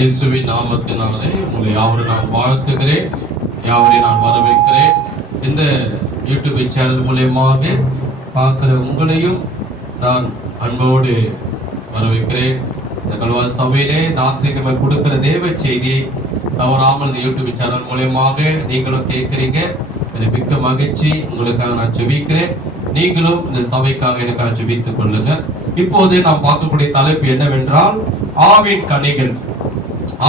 இயேசுவின் நாமத்தினாலே உங்களை யாவரும் நான் வாழ்த்துகிறேன், யாவரையும் நான் வரவேற்கிறேன். இந்த யூடியூப் சேனல் மூலியமாக பார்க்கிற உங்களையும் நான் அன்போடு வரவேற்கிறேன். இந்த கல்வாரி சபையிலே ஞாயிற்றுக்கிழமை கொடுக்கிற தேவ செய்தியை தவறாமல் இந்த யூடியூப் சேனல் மூலியமாக நீங்களும் கேட்குறீங்க. எனக்கு மிக்க மகிழ்ச்சி. உங்களுக்காக நான் ஜெபிக்கிறேன். நீங்களும் இந்த சபைக்காக எனக்காக ஜெபித்துக் கொள்ளுங்க. இப்போது நாம் பார்க்கக்கூடிய தலைப்பு என்னவென்றால் ஆவின் கனிகள்.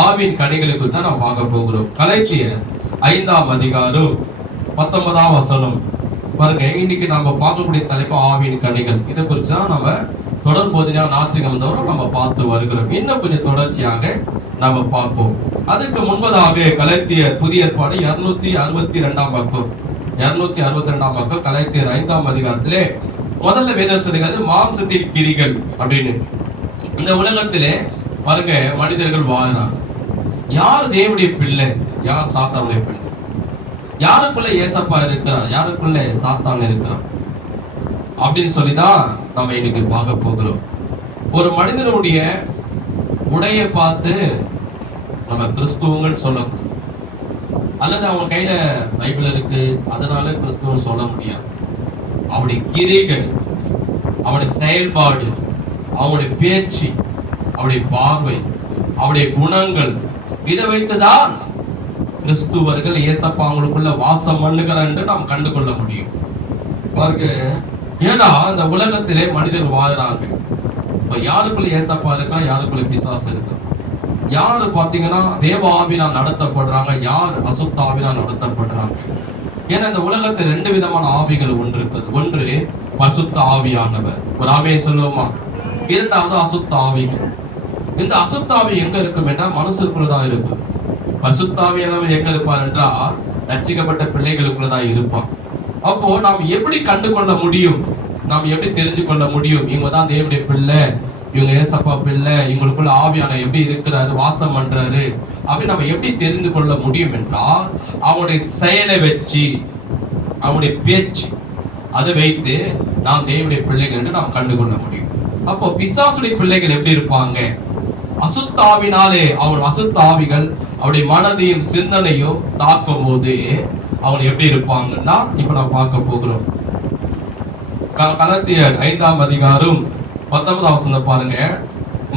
ஆவின் கனிகளுக்கு தான் நாம் பார்க்க போகிறோம். கலாத்தியர் 5ஆம் அதிகாரம் 19ஆம் வசனம் பாருங்க. இன்னைக்கு நம்ம பார்க்கக்கூடிய தலைப்பு ஆவின் கனிகள். இதை குறித்து தான் நம்ம தொடர் போதினா ஞாயிற்றுக்கிழமை தோறும் நம்ம பார்த்து வருகிறோம். இன்னும் கொஞ்சம் தொடர்ச்சியாக நம்ம பார்ப்போம். அதுக்கு முன்பதாக கலாத்தியர் புதிய ஏற்பாடு 262ஆம் பக்கம் 262ஆம் பக்கம் கலாத்தியர் 5ஆம் அதிகாரத்திலே முதல்ல வேதம் சொல்லுகிறது மாம்சத்தின் கிரிகள் அப்படின்னு. இந்த உலகத்திலே பாருங்க மனிதர்கள் வாழ்றாங்க. யார் தேவனுடைய பிள்ளை, யார் சாத்தானுடைய பிள்ளை, யாருக்குள்ள ஏசப்பா இருக்கிறார், யாருக்குள்ள சாத்தான் இருக்கிறான் அப்படின்னு சொல்லிதான் நம்ம இன்னைக்கு பார்க்க போகிறோம். ஒரு மனிதனுடைய உடையை பார்த்து நம்ம கிறிஸ்துவங்கன்னு சொல்லக்கூடாது, அல்லது அவங்க கையில பைபிள் இருக்கு அதனால கிறிஸ்துவன் சொல்ல முடியாது. அவருடைய கிரிகள், அவருடைய செயல்பாடு, அவருடைய பேச்சு, அவருடைய பார்வை, அவருடைய குணங்கள், இதை வைத்துதான் கிறிஸ்துவர்கள் ஏசப்பா அவங்களுக்குள்ள வாசம் பண்ணுகிறார் என்று நாம் கண்டு கொள்ள முடியும். பாருங்க, ஏன்னா இந்த உலகத்திலே மனிதர் வாழ்றாங்க. இப்ப யாருக்குள்ள ஏசப்பா இருக்கா, யாருக்குள்ள பிசாசு இருக்கா, யாரு பாத்தீங்கன்னா தேவ ஆவினால் நடத்தப்படுறாங்க, யார் அசுத்த ஆவினால் நடத்தப்படுறாங்க. ஏன்னா இந்த உலகத்தில் 2 விதமான ஆவிகள் ஒன்று இருக்குது. ஒன்று பரிசுத்த ஆவியானவர், ஒரு ஆவியை சொல்லுவோமா. இரண்டாவது அசுத்த ஆவிகள். இந்த அசுத்த ஆவி எங்க இருக்கும் என்றால் மனசுக்குள்ளதான் இருக்கும். பரிசுத்த ஆவியானவர் எங்க இருப்பார் என்றால் ரட்சிக்கப்பட்ட பிள்ளைகளுக்குள்ளதான் இருப்பான். அப்போ நாம் எப்படி கண்டு கொள்ள முடியும், நாம் எப்படி தெரிஞ்சு கொள்ள முடியும் இவங்க தான் தேவனுடைய பிள்ளை, இவங்க ஏசப்பா பிள்ளை, இவங்களுக்குள்ள ஆவியான எப்படி இருக்கிறாரு, வாசம் பண்றாரு அப்படின்னு நம்ம எப்படி தெரிந்து கொள்ள முடியும் என்றால் அவனுடைய செயலை வச்சு, அவனுடைய பேச்சு, அதை வைத்து நாம் தேவனுடைய பிள்ளைகள் என்று நாம் கண்டு கொள்ள முடியும். அப்போ பிசாசுடைய பிள்ளைகள் எப்படி இருப்பாங்க, அசுத்த ஆவினாலே அவன் அசுத்த ஆவிகள் அவருடைய மனதையும் சிந்தனையும் தாக்கும் போது அவங்க எப்படி இருப்பாங்கன்னா இப்ப நாம் பார்க்க போகிறோம். கலாத்தியர் 5ஆம் அதிகாரம் 19ஆம் வசனம் பாருங்க.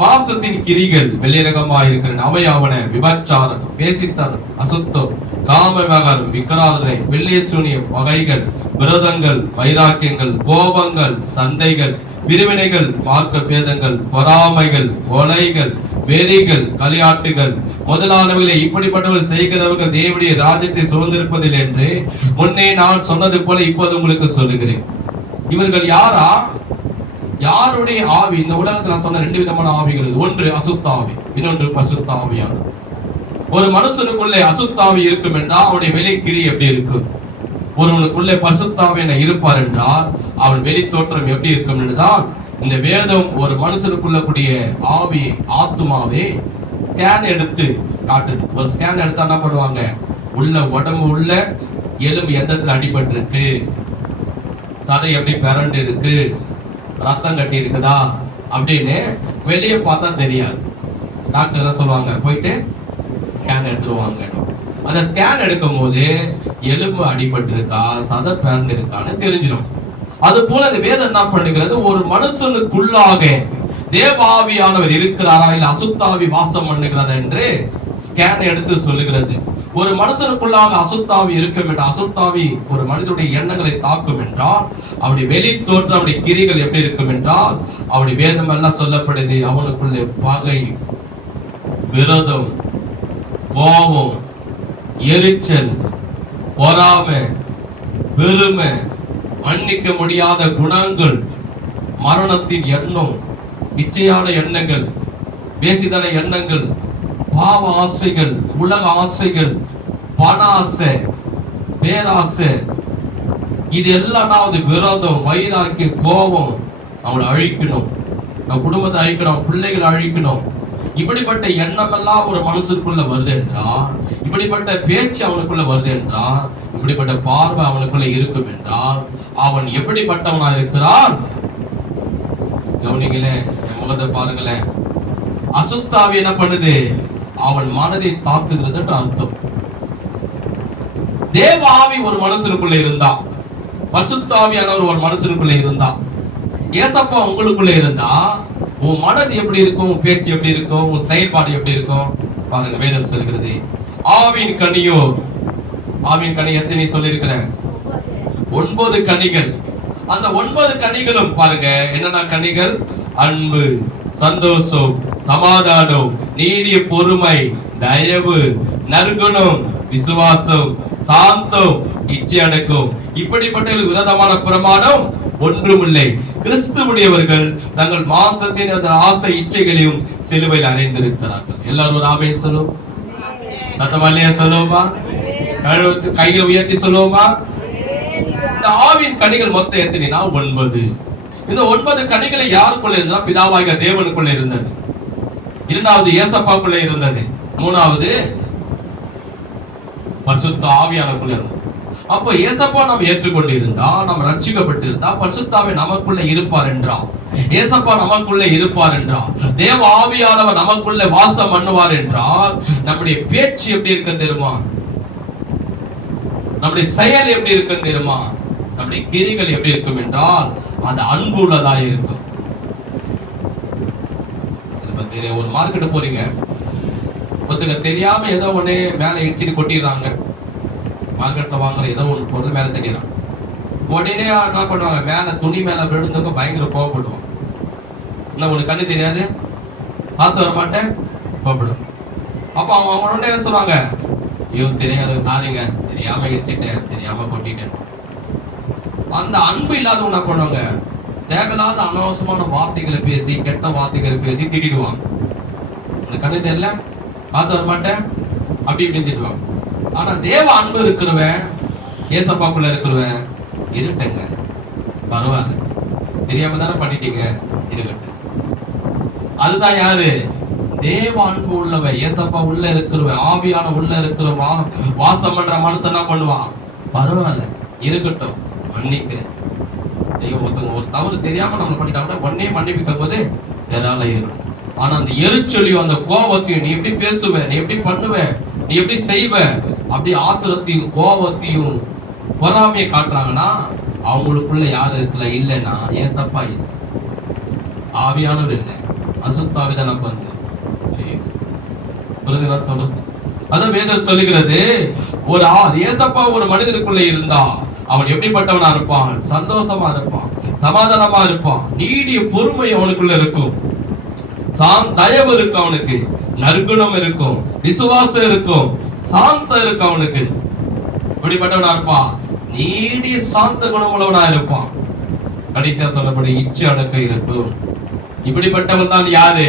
மாம்சத்தின் கிரிகள் வெளிரகமாக இருக்கிற அவையாவன விபச்சாரம், பேசித்தனம், அசுத்தம், காம விவகாரம், விக்கிராதனை, வெள்ளிய சூனியம் வகைகள், விரோதங்கள், வைராக்கியங்கள், கோபங்கள், சண்டைகள், பிரிவினைகள், மார்க்க பேதங்கள், பொறாமைகள், கொலைகள், வெறிகள், களியாட்டுகள் முதலானவர்களை இப்படிப்பட்டவர்கள் செய்கிறவர்கள் தேவனுடைய ராஜ்யத்தை சுதந்திரிப்பதில் என்று முன்னே நான் சொன்னது போல இப்போது உங்களுக்கு சொல்லுகிறேன். இவர்கள் யாரா, யாருடைய ஆவி? இந்த உலகத்துல சொன்ன 2 விதமான ஆவிகள். ஒன்று அசுத்த ஆவி, இன்னொன்று பரிசுத்த ஆவியானது. ஒரு மனுஷனுக்குள்ளே அசுத்த ஆவி இருக்கும் என்றால் அவனுடைய வெளிக்கிரி எப்படி இருக்கும்? ஒருவனுக்குள்ளே பரிசுத்த ஆவி இருப்பார் என்றால் அவன் வெளி தோற்றம் எப்படி இருக்கும் என்றுதான் இந்த வேதம் ஒரு மனுஷனுக்குள்ள கூடிய ஆவி ஆத்துமாவே ஸ்கேன் எடுத்து காட்டுது. ஒரு ஸ்கேன் எடுத்தா என்ன பண்ணுவாங்க, உள்ள உடம்பு உள்ள எலும்பு எந்த இடத்துல அடிபட்டு இருக்கு, சதை எப்படி பிறண்டு இருக்கு, ரத்தம் கட்டி இருக்குதா அப்படின்னு வெளியே பார்த்தா தெரியாது. டாக்டர் என்ன சொல்லுவாங்க, போயிட்டு ஸ்கேன் எடுத்துருவாங்க. அந்த ஸ்கேன் எடுக்கும் போது எலும்பு அடிபட்டு இருக்கா, சதை பிறந்து இருக்கான்னு தெரிஞ்சிடும். அது போல இந்த வேதம் என்ன பண்ணுகிறது, ஒரு மனுஷனுக்குள்ளாக தேவாவியானவர் இருக்கிறாரா இல்ல அசுத்தாவி வாசம் பண்ணுகிறதா என்று ஸ்கேன் எடுத்து சொல்லுகிறது. ஒரு மனுஷனுக்குள்ளாக அசுத்தாவி இருக்கும் என்றால், அசுத்தாவி ஒரு மனிதனுடைய எண்ணங்களை தாக்கும் என்றால் அவருடைய வெளி தோற்றம், அவருடைய கிரிகள் எப்படி இருக்கும் என்றால் அவருடைய வேதம் எல்லாம் சொல்லப்படுது. அவனுக்குள்ளே பகை, விரோதம், கோபம், எரிச்சல், பொறாமை, பெருமை, மன்னிக்க முடியாத குணங்கள், மரணத்தின் எண்ணம், இச்சையான எண்ணங்கள், பேசிதன எண்ணங்கள், பாவ ஆசைகள், உலக ஆசைகள், பண ஆசை, பேராசை, இது எல்லாம் விரோதம், வைராக்கிய, கோபம், அவங்களை அழிக்கணும், நம்ம குடும்பத்தை அழிக்கணும், பிள்ளைகளை அழிக்கணும். இப்படிப்பட்ட எண்ணம் எல்லாம் ஒரு மனசுக்குள்ள வருது என்றால், இப்படிப்பட்ட பேச்சு அவனுக்குள்ள வருது என்றால், இப்படிப்பட்ட பார்வை அவனுக்குள்ள இருக்கும் என்றால் அவன் எப்படிப்பட்டவனா இருக்கிறான்? கவனிங்களே, என் முகத்தை பாருங்களேன். அசுத்தாவி என்ன பண்ணுது, அவன் மனதை தாக்குகிறது என்று அர்த்தம். தேவ ஆவி ஒரு மனுஷனுக்குள்ள இருந்தா, பரிசுத்த ஆவியானவர் ஒரு மனுஷனுக்குள்ள இருந்தா, ஏசப்பா உங்களுக்குள்ள இருந்தா உன் மனது எப்படி இருக்கும், உன் பேச்சு எப்படி இருக்கும், உன் செயல்பாடு எப்படி இருக்கும் பாருங்க. வேதம் சொல்கிறது ஆவின் கனியோ, ஆவின் கனி எத்தனை சொல்லி இருக்கிறேன்? 9 கனிகள். அந்த 9 கனிகளும் பாருங்க என்னென்ன கனிகள்? அன்பு, சந்தோஷம், சமாதானம், நீடிய பொறுமை, தயவு, நற்குணம், விசுவாசம், சாந்தம், இச்சை அடக்கம். இப்படிப்பட்ட விரோதமான பிரமாணம் ஒன்றுமில்லை. கிறிஸ்துவுடையவர்கள் தங்கள் மாம்சத்தின் ஆசை இச்சைகளையும் சிலுவையில் அறைந்திருக்கிறார்கள். எல்லாரும் ஒரு ஆமென் சொல்லுவோம். சத்தமாலையா சொல்லுவோமா? கைகளை உயர்த்தி சொல்லுவோமா? இந்த ஆவின் கனிகள் மொத்தம் எத்தனைனா 9. இந்த 9 கனிகளை யாருக்குள்ள இருந்தா? பிதாவாகிய தேவனுக்குள்ள இருந்தது. 2வது ஏசப்பாக்குள்ள இருந்தது. 3வது பரிசுத்த ஆவியானவருக்குள்ள இருந்தது. அப்ப ஏசப்பா நாம் ஏற்றுக்கொண்டு இருந்தா, நாம் ரட்சிக்கப்பட்டு இருந்தா, பரிசுத்தாவே நமக்குள்ள இருப்பார் என்றால், ஏசப்பா நமக்குள்ள இருப்பார் என்றால், தேவ ஆவியானவர் நமக்குள்ள வாசம் பண்ணுவார் என்றால், நம்முடைய பேச்சு எப்படி இருக்க தெரியுமா? நம்முடைய செயல் எப்படி இருக்க தெரியுமா? நம்முடைய கிரிகள் எப்படி இருக்கும் என்றால் அது அன்பு உள்ளதா இருக்கும். ஒரு மார்க்கெட் போறீங்க, ஒருத்தங்க தெரியாம ஏதோ ஒண்ணு மேல இடிச்சிட்டு கொட்டிடுறாங்க. மார்க்கெட்ல வாங்குற ஏதோ ஒண்ணு பொருள் மேல தட்டிடுறாங்க. உடனே என்ன பண்ணுவாங்க? மேல துணி மேல விழுந்தவங்க பயங்கர கோவப்படுவாங்க. என்ன உனக்கு கண்ணு தெரியாது, பார்த்து வர மாட்டேன், கோவப்படும். அப்ப அவங்க உடனே என்ன சொல்லுவாங்க? ஐயோ தெரியாது, சாரிங்க, தெரியாம இடிச்சிட்டேன், தெரியாம கொட்டிட்டேன். அந்த அன்பு இல்லாதவங்க என்ன பண்ணுவாங்க? தேவையில்லாத அனாவசியமான வார்த்தைகளை பேசி, கெட்ட வார்த்தைகளை பேசி திட்டிடுவாங்க. உனக்கு கண்ணு தெரியல, பார்த்து வர மாட்டேன், அப்படி இப்படின்னு திட்டுவாங்க. ஆனா தேவ அன்பு இருக்கிறவன், ஏசப்பாக்குள்ள இருக்கிறவன், இருட்டங்க, பரவாயில்ல, தெரியாம தானே பண்ணிட்டீங்க, இருக்கட்டும். அதுதான் யாரு? தேவ அன்பு உள்ளவன், ஏசப்பா உள்ள இருக்கிறவன், ஆவியான உள்ள இருக்கிறவன், வாசம் பண்ற மனுஷன் என்ன பண்ணுவான்? பரவாயில்ல, இருக்கட்டும், மன்னிக்கிறேன். ஐயோ ஒருத்தவங்க ஒரு தவறு தெரியாம நம்ம பண்ணிட்டாங்கன்னா உடனே மன்னிப்பு போது ஏதாவது இருக்கணும். ஆனா அந்த எரிச்சலையும் அந்த கோபத்தையும், நீ எப்படி பேசுவ, நீ எப்படி பண்ணுவ, நீ எப்படி செய்வ, அப்படி ஆத்திரத்தையும் கோபத்தையும் பொறாமையை காட்டுறாங்கன்னா அவங்களுக்குள்ள யாரு இருக்கல? இல்லைன்னா ஏசப்பா இல்லை, ஆவியானவர் இல்லை, அசுத்தாவிதான் நம்ம வந்து சொல்றது. அதான் வேதம் சொல்லுகிறது, ஒரு ஏசப்பா ஒரு மனிதனுக்குள்ள இருந்தா அவன் எப்படிப்பட்டவனா இருப்பான்? சந்தோஷமா இருப்பான், சமாதானமா இருப்பான், நீடிய பொறுமை அவனுக்குள்ள இருக்கும், தயவு இருக்கும், அவனுக்கு நற்குணம் இருக்கும், விசுவாசம் இருக்கும், சாந்தம் இருக்கும். அவனுக்கு எப்படிப்பட்டவனா இருப்பான்? நீடிய சாந்த குணம் உள்ளவனா இருப்பான். கடைசியா சொல்லப்படி இச்சை அடக்க இருக்கும். இப்படிப்பட்டவன் தான் யாரு?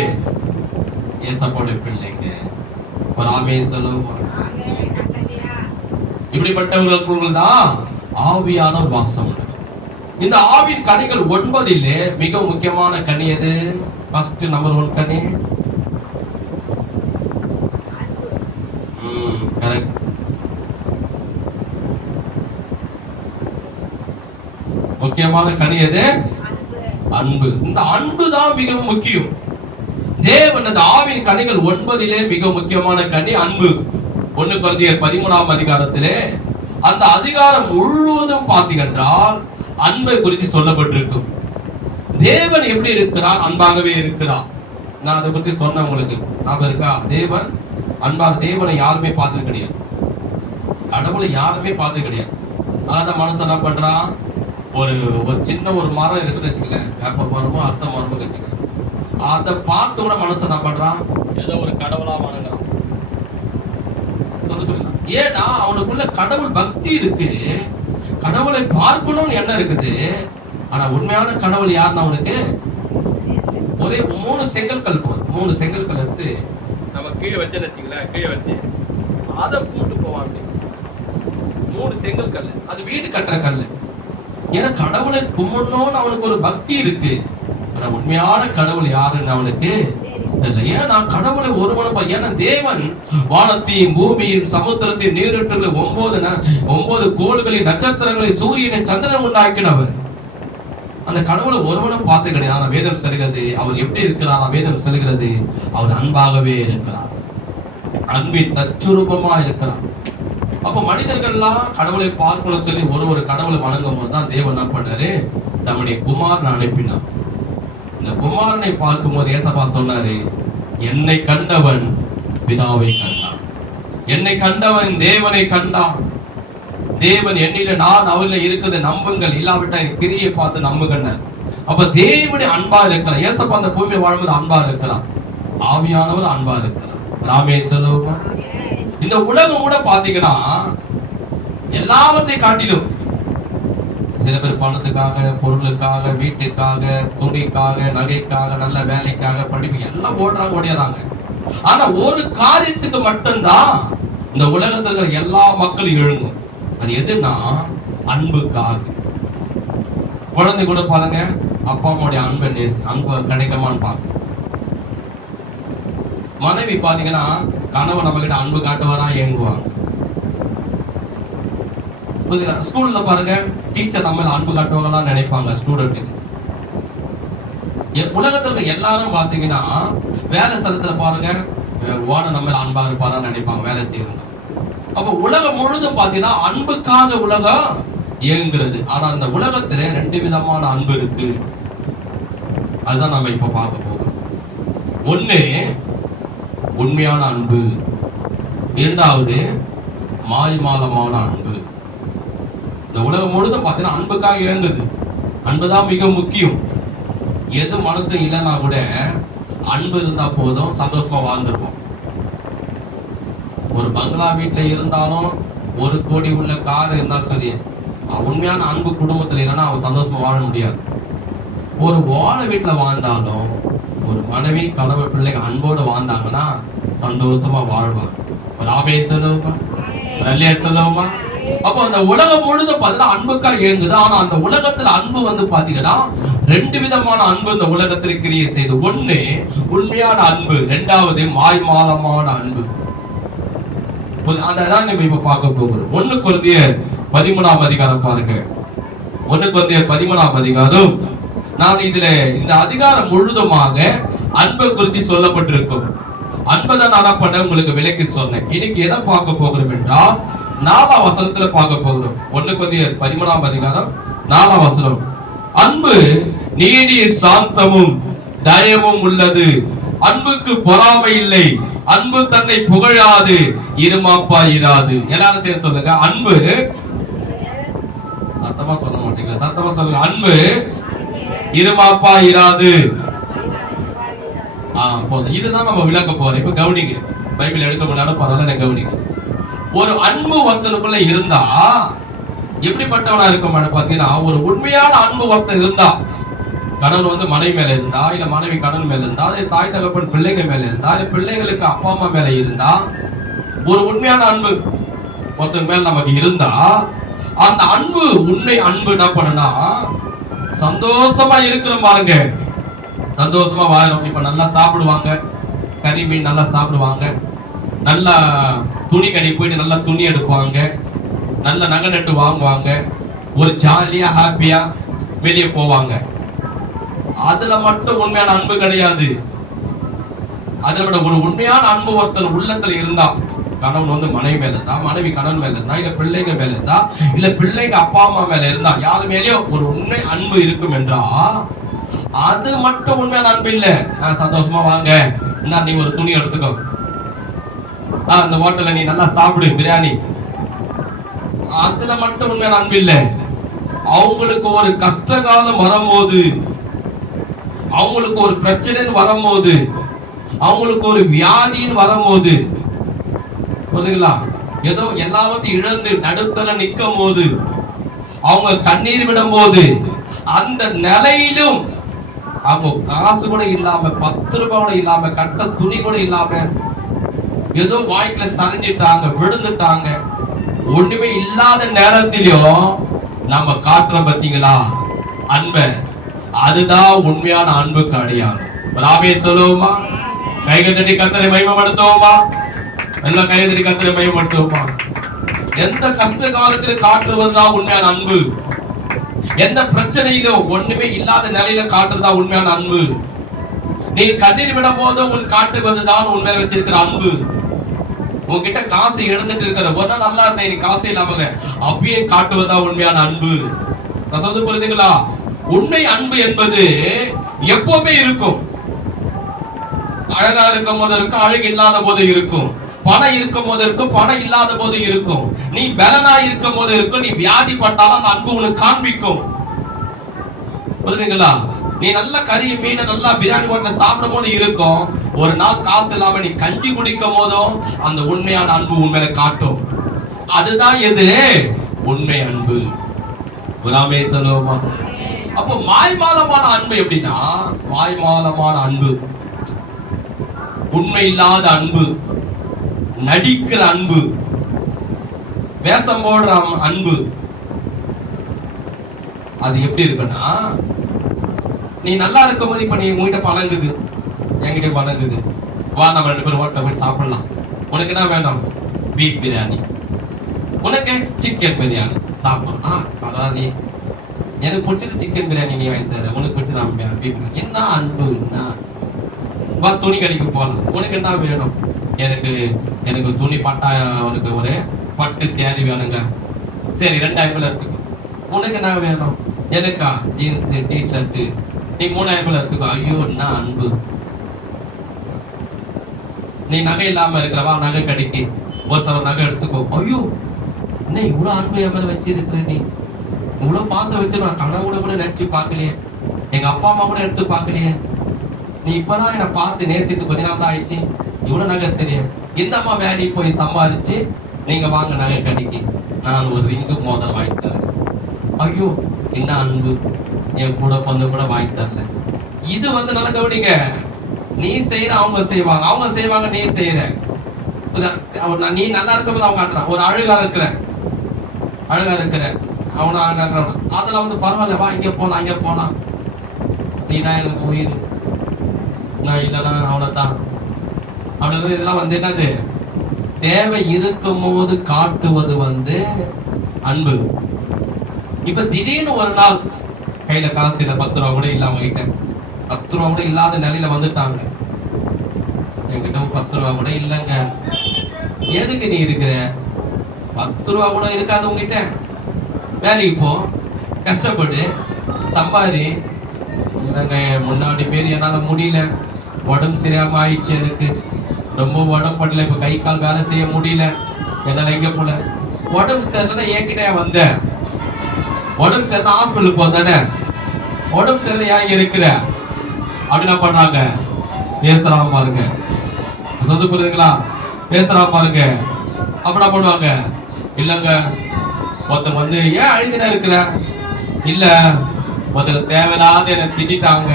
ஏசப்பாவுடைய பிள்ளைங்க. ஒரு ஆமென் சொல்லுவோம். இப்படிப்பட்டவர்களுக்குள் தான் ஆவியான வாசம். இந்த ஆவின் கனிகள் 9 மிக முக்கியமான கனி எது? ஃபர்ஸ்ட் நம்பர் 1 கனி கரெக்ட். முக்கியமான கனி எது? அன்பு. இந்த அன்பு தான் மிக முக்கியம். தேவன் அந்த ஆவின் கனிகள் 9 மிக முக்கியமான கனி அன்பு. 1 கொரிந்தியர் 13ஆம் அதிகாரத்திலே அந்த அதிகாரம் முழுவதும் பார்த்தீங்கன்றால் அன்பை குறித்து சொல்லப்பட்டிருக்கும். தேவன் எப்படி இருக்கிறார்? அன்பாகவே இருக்கிறார். நான் அதை பற்றி சொன்னேன் உங்களுக்கு, ஞாபகம் இருக்கா? தேவன் அன்பாக, தேவனை யாருமே பார்த்தது கிடையாது, கடவுளை யாருமே பார்த்தது கிடையாது. அதான் மனுஷன் என்ன பண்றான்? ஒரு சின்ன ஒரு மரம் இருக்குன்னு வச்சுக்கேன், வேப்ப மரமோ அரச மரமோ வச்சுக்கேன், அதை பார்த்து கூட மனுஷன் என்ன பண்றான்? ஏதோ ஒரு கடவுளா வணங்குறான். ஏன்னா அவனுக்குள்ள கடவுள் பக்தி இருக்கு, கடவுளை பார்க்கணும்னு என்ன இருக்குது. ஆனா உண்மையான கடவுள் யாருன்னா அவனுக்கு ஒரே 3 செங்கல்கல் போதும். 3 செங்கல்கல் எடுத்து நம்ம கீழே வச்சுன்னு வச்சுங்களேன், கீழே வச்சு அதை கூட்டு போவான். 3 செங்கல்கல், அது வீடு கட்டுற கல்லு. ஏன்னா கடவுளை கும்பிடணும்னு அவனுக்கு ஒரு பக்தி இருக்கு. ஆனா உண்மையான கடவுள் யாருன்னு அவனுக்கு தெரியல. ஏன்னா கடவுளை ஒருவனும், ஏன்னா தேவன் வானத்தையும் பூமியின் சமுத்திரத்தையும் நீரூற்றுகளை 9 கோள்களின் நட்சத்திரங்களை சூரியனை சந்திரன் உண்டாக்கினவர். அந்த கடவுளை ஒருவனும் பார்த்து கிடையாது. ஆனா வேதம் சொல்கிறது அவர் எப்படி இருக்கிறார்? வேதம் சொல்கிறது அவர் அன்பாகவே இருக்கிறார். அன்பின் தச்சுரூபமா இருக்கிறார். அப்ப மனிதர்கள்லாம் கடவுளை பார்க்கணும் சொல்லி ஒரு கடவுளை வணங்கும் போதுதான் தேவன் என்ன பண்ணாரு, நம்முடைய குமாரனை அனுப்பினார். இந்த குமாரனை பார்க்கும் போது ஏசப்பா சொன்னாரு, என்னை கண்டவன் பிதாவை கண்டான், என்னை கண்டவன் தேவனை கண்டான். தேவன் என்னில நான் அவர்ல இருக்கிறது நம்புங்கள், இல்லாவிட்டா என் கிரியை பார்த்து நம்புங்க. அப்ப தேவனுடைய அன்பா இருக்கிறார். ஏசப்பா அந்த பூமியை வாழும்போது அன்பா இருக்கிறார், ஆவியானவர் அன்பா இருக்கிறார். ராமே சொல்லுவோமா. இந்த உலகம் கூட பாத்தீங்கன்னா எல்லாவற்றையும் காட்டிலும் சில பேர் பணத்துக்காக, பொருளுக்காக, வீட்டுக்காக, துணிக்காக, நகைக்காக, நல்ல வேலைக்காக, படிப்பு எல்லாம் ஓடியாதாங்க. ஆனா ஒரு காரியத்துக்கு மட்டும்தான் இந்த உலகத்துல எல்லா மக்களும் எழுங்கும். அது எதுனா அன்புக்காக. குழந்தை கூட பாருங்க, அப்பா அம்மாவுடைய அன்பு கிடைக்குமான்னு பாருங்க. மனைவி பாத்தீங்கன்னா கணவன் நம்ம கிட்ட அன்பு காட்டுவாரா ஏங்குவாங்க. ஸ்கூல்ல பாருங்க, டீச்சர் நம்ம அன்பு காட்டுவாங்களா நினைப்பாங்க ஸ்டூடெண்ட்டுக்கு. உலகத்துல எல்லாரும் பாத்தீங்கன்னா வேலை ஸ்தலத்துல பாருங்க, ஓனர் நம்ம அன்பா இருப்பாரா நினைப்பாங்க வேலை செய்யணும். அப்ப உலகம் முழுதும் பாத்தீங்கன்னா அன்புக்காக உலகம் இயங்குகிறது. ஆனா அந்த உலகத்துல 2 விதமான அன்பு இருக்கு. அதுதான் நம்ம இப்ப பார்க்க போறோம். ஒண்ணு உண்மையான அன்பு, இரண்டாவது மாய்மாலமான அன்பு. இந்த உலகம் முழுதும் பார்த்தீங்கன்னா அன்புக்காக இயங்குது. அன்புதான் மிக முக்கியம். எது மனசு இல்லைன்னா கூட அன்பு இருந்தா போதும், சந்தோஷமா வாழ்ந்துருவோம். ஒரு பங்களா வீட்டுல இருந்தாலும், 1 கோடி உள்ள கார் இருந்தாலும் சரி, உண்மையான அன்பு குடும்பத்துல இல்லைன்னா அவன் சந்தோஷமா வாழ முடியாது. ஒரு வாழ வீட்டுல வாழ்ந்தாலும், ஒரு மனைவி கணவர் பிள்ளைங்க அன்போடு வாழ்ந்தாங்கன்னா சந்தோஷமா வாழ்வாங்க. ராமே சொல்லுவோமா, நல்லே சொல்லுவோமா. அப்போ அந்த உலகம் முழுதும் பார்த்தீங்கன்னா அன்புக்காக இயங்குது. ஆனா அந்த உலகத்துல அன்பு பாத்தீங்கன்னா 2 விதமான அன்பு இந்த உலகத்தில் கிரியை செய்து. ஒண்ணு உண்மையான அன்பு, 2வது மாய்மாலமான அன்பு. அதான் நம்ம இப்ப பார்க்க போகிறோம். 1 கொரிந்தியர் 13ஆம் அதிகாரம் பாருங்க. 1 கொரிந்தியர் 13ஆம் அதிகாரம். நான் இதுல இந்த அதிகாரம் முழுதுமாக அன்பை குறித்து சொல்லப்பட்டிருக்கும். அன்பை நான் பண்ண உங்களுக்கு விலைக்கு சொன்னேன். இன்னைக்கு எதை பார்க்க போகிறோம் என்றால் 4ஆம் வசனத்துல பார்க்க போகிறோம். 1 கொரிந்தியர் 13ஆம் அதிகாரம் 4ஆம் வசனம். அன்பு நீடிய சாந்தமும் தயவும் உள்ளது, அன்புக்கு பொறாமை இல்லை, அன்பு தன்னை புகழாது, இருமாப்பா இராது. எல்லாரும் சேர்ந்து சொல்லுங்க, அன்பு. சத்தமா சொல்ல மாட்டீங்க, சத்தமா சொல்லுங்க. அன்பு இருமாப்பா இராது. போதும், இதுதான் நம்ம விளக்க போறோம். இப்ப கவனிங்க, பைபிள் எடுக்க முடியாத பரவாயில்ல, கவனிங்க. ஒரு அன்பு ஒருத்தனுக்குள்ள இருந்தா எப்படிப்பட்டவனா இருக்கும் பாத்தீங்கன்னா, ஒரு உண்மையான அன்பு ஒருத்தன் இருந்தா, கணவன் மனைவி மேல இருந்தா, இல்ல மனைவி கணவன் மேல இருந்தா, தாய் தகப்பன் பிள்ளைங்க மேல இருந்தா, இல்ல பிள்ளைங்களுக்கு அப்பா அம்மா மேல இருந்தா, ஒரு உண்மையான அன்பு ஒருத்தன் மேல நமக்கு இருந்தா, அந்த அன்பு உண்மை அன்பு என்ன பண்ணுனா சந்தோஷமா இருக்கிற பாருங்க, சந்தோஷமா வாழணும். இப்ப நல்லா சாப்பிடுவாங்க, கறி மீன் நல்லா சாப்பிடுவாங்க, நல்லா துணி கடை போயிட்டு நல்லா துணி எடுப்பாங்க, நல்ல நகை நட்டு வாங்குவாங்க, ஒரு ஜாலியா ஹாப்பியா வெளியே போவாங்க. அதுல மட்டும் உண்மையான அன்பு கிடையாது. அதுல மட்டும் ஒரு உண்மையான அன்பு ஒருத்தர் உள்ளத்துல இருந்தா, கணவன் மனைவி மேல இருந்தா, மனைவி கணவன் மேல இருந்தா, இல்ல பிள்ளைங்க மேல இருந்தா, இல்ல பிள்ளைங்க அப்பா அம்மா மேல இருந்தா, யாரு மேலேயோ ஒரு உண்மை அன்பு இருக்கும் என்றா, அது மட்டும் உண்மையான அன்பு இல்ல. சந்தோஷமா வாங்க, என்ன நீ ஒரு துணி எடுத்துக்கோ, அந்த ஹோட்டல்ல நீ நல்லா சாப்பிடு பிரியாணி, அதுல மட்டும் உண்மையான அன்பு இல்ல. அவங்களுக்கு ஒரு கஷ்ட காலம் வரும்போது, அவங்களுக்கு ஒரு பிரச்சனைன்னு வரும்போது, அவங்களுக்கு ஒரு வியாதின்னு வரும்போது, புரியுதுங்களா, ஏதோ எல்லாத்தையும் இழந்து நடுத்தர நிற்கும் போது, அவங்க கண்ணீர் விடும் போது, அந்த நிலையிலும் அவங்க காசு கூட இல்லாம, 10 ரூபாய் கூட இல்லாம, கட்ட துணி கூட இல்லாம, ஏதோ வாய்க்குல சரிஞ்சிட்டாங்க, விழுந்துட்டாங்க, ஒண்ணுமே இல்லாத நேரத்திலும் நம்ம காட்டுற பாத்தீங்களா அன்ப, அதுதான் உண்மையான அன்புக்கு அடையாளம். ராமே சொல்லுவோமா, கைகத்தடி கர்த்தரை மகிமைப்படுத்துவோமா, எல்லாம் கைகத்தடி கர்த்தரை மகிமைப்படுத்துவோமா. எந்த கஷ்ட காலத்தில் காட்டுவதுதான் உண்மையான அன்பு. எந்த பிரச்சனையிலும் ஒண்ணுமே இல்லாத நிலையில காட்டுறதா உண்மையான அன்பு. நீ கண்ணீர் விடும் போது உன் காட்டுவதுதான் உண்மையில வச்சிருக்கிற அன்பு. உங்ககிட்ட காசு இழந்துட்டு இருக்கிற ஒரு நாள் நல்லா இருந்த நீ காசு இல்லாம அப்பயே காட்டுவதா உண்மையான அன்பு. நான் சொல்றது புரியுதுங்களா? உண்மை அன்பு என்பது எப்பவுமே இருக்கும். அழகா இருக்கும் போது இருக்கும், அழகு இல்லாத போது இருக்கும். பணம் இருக்கும் போது இருக்கும், பணம் இல்லாத போது இருக்கும். நீ பலனா இருக்கும் போது இருக்கும், நீ வியாதி பட்டாலும் அந்த அன்பு உனக்கு காண்பிக்கும். புரியுதுங்களா? நீ நல்ல கறி மீன் நல்லா பிரியாணி ஹோட்டல்ல சாப்பிடும் போது இருக்கும், ஒரு நாள் காசு இல்லாம நீ கஞ்சி குடிக்கும் போதும் அந்த உண்மையான அன்பு உண்மையில காட்டும். அதுதான் எது உண்மை அன்பு. புறாமே சொல்லுவோமா? அப்போ மாய்மாலமான அன்பு எப்படின்னா, மாய்மாலமான அன்பு, உண்மை இல்லாத அன்பு, நடிக்கிற அன்பு, வேஷம் போடுற அன்பு. அது எப்படி இருக்குன்னா, நீ நல்லா இருக்கும் போது இப்ப நீ உங்ககிட்ட பணங்குது, என்கிட்ட பணங்குது, வா நம்ம 2 பேரும் ஹோட்டல்ல போய் சாப்பிடலாம். உனக்கு என்ன வேணும்? பீஃப் பிரியாணி. உனக்கு சிக்கன் பிரியாணி சாப்பிடலாம். அதான் நீ எனக்கு பிடிச்சது சிக்கன் பிரியாணி நீ வாங்கி தர, உனக்கு பிடிச்சது பீஃப். என்ன அன்பு! என்ன வா துணி கடைக்கு போகலாம். உனக்கு என்ன வேணும்? எனக்கு துணி பட்டா, உனக்கு ஒரு பட்டு சேரி வேணுங்க. சரி 2000 எடுத்துக்கோ. உனக்கு என்ன வேணும்? எனக்கா ஜீன்ஸ் டிஷர்ட், நீ 3000 எடுத்துக்கோ. ஐயோ என்ன அன்பு! நீ நகை இல்லாம இருக்கிறவா, நகை கடைக்கு ஒரு சில நகை எடுத்துக்கோ. ஐயோ என்ன இவ்வளவு அன்பு என் மேல வச்சிருக்கிற, நீ இவ்வளவு பாசம் வச்சு நான் கனவுல கூட நினைச்சு பார்க்கலையே, எங்க அப்பா அம்மா கூட எடுத்து பார்க்கலையே, நீ இப்பதான் என்னை பார்த்து நேசித்து கொஞ்ச நாள் தான் ஆயிடுச்சு, இவ்வளவு நகை தெரியும். இந்த அம்மா வேலைக்கு போய் சம்பாரிச்சு நீங்க வாங்க நகை கடைக்கு, நான் ஒரு ரிங்கு மோதிரம் வாங்கி தரேன். ஐயோ என்ன அன்பு! என் கூட பொண்ணு கூட வாங்கி தரல. இது நல்லா கவனிங்க. நீ செய்யற, அவங்க செய்வாங்க, அவங்க செய்வாங்க, நீ செய்யற. நீ நல்லா இருக்கும்போது அவங்க காட்டுறான். ஒரு அழகா இருக்கிற அவன அதெல்லாம் பரவாயில்ல, வா இங்க போனா அங்க போனா, நீதான் எனக்கு உயிர், நான் இல்லைன்னா அவ்வளவுதான் அப்படின்னு. இதெல்லாம் என்னது? தேவை இருக்கும் போது காட்டுவது அன்பு. இப்ப திடீர்னு ஒரு நாள் கையில காசு இல்ல, 10 ரூபா கூட இல்ல, அவங்க கிட்ட 10 ரூபா கூட இல்லாத நிலையில வந்துட்டாங்க. என்கிட்ட 10 ரூபா கூட இல்லைங்க. எதுக்கு நீ இருக்கிற? 10 ரூபா கூட இருக்காது உங்ககிட்ட. வேலைக்கு போ, கஷ்டப்படு, சம்பாரி. முன்னாடி பேர் என்னால முடியல, உடம்பு சரியாம ஆயிடுச்சு, எனக்கு ரொம்ப உடம்பு படல, இப்ப கை கால் வேலை செய்ய முடியல, என்னால எங்க போல. உடம்பு சரியில்லை என்கிட்ட வந்த, உடம்பு சரியில்லை ஹாஸ்பிட்டலுக்கு போதானே, உடம்பு சரியில்லை ஏன் இருக்கிற அப்படின்னா பண்றாங்க. பேசுறாம பாருங்க, சொந்த புரியுதுங்களா? பேசுறாம பாருங்க. அப்படின்னா பண்ணுவாங்க. இல்லங்க ஒருத்தர் ஏன் அழுதினா இருக்கிற? இல்ல ஒருத்தர் தேவையில்லாத என்னை திட்டாங்க,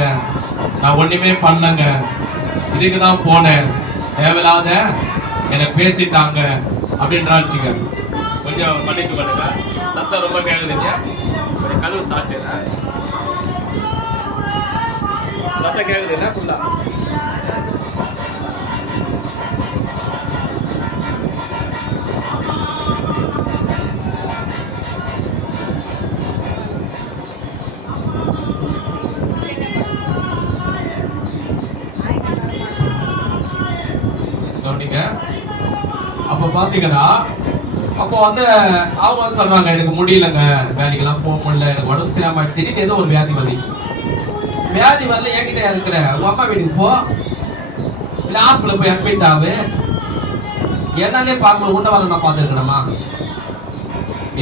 நான் ஒண்ணுமே பண்ணலங்க, இதுக்குதான் போனேன், தேவையில்லாத என்னை பேசிட்டாங்க அப்படின்றாச்சுங்க. கொஞ்சம் பண்ணிட்டு பண்ணுங்க, சத்தம் ரொம்ப கேக்குது இல்லையா? கதவு சாப்பிட்டேன், சத்தம் கேக்குது இல்ல ஃபுல்லா. அப்ப பாத்தீங்கன்னா, அப்போ அவங்க சொல்றாங்க, எனக்கு முடியலங்க, வேலைக்கெல்லாம் போக முடியல, எனக்கு உடம்பு சரியாம திடீர்னு ஏதோ ஒரு வியாதி வந்துச்சு. வியாதி வரல, என்கிட்ட இருக்கிற உங்க அம்மா வீட்டுக்கு போ, இல்ல ஹாஸ்பிட்டல் போய் அட்மிட் ஆகு, என்னாலே பார்க்கணும், உன்ன வர நான் பார்த்துருக்கணுமா?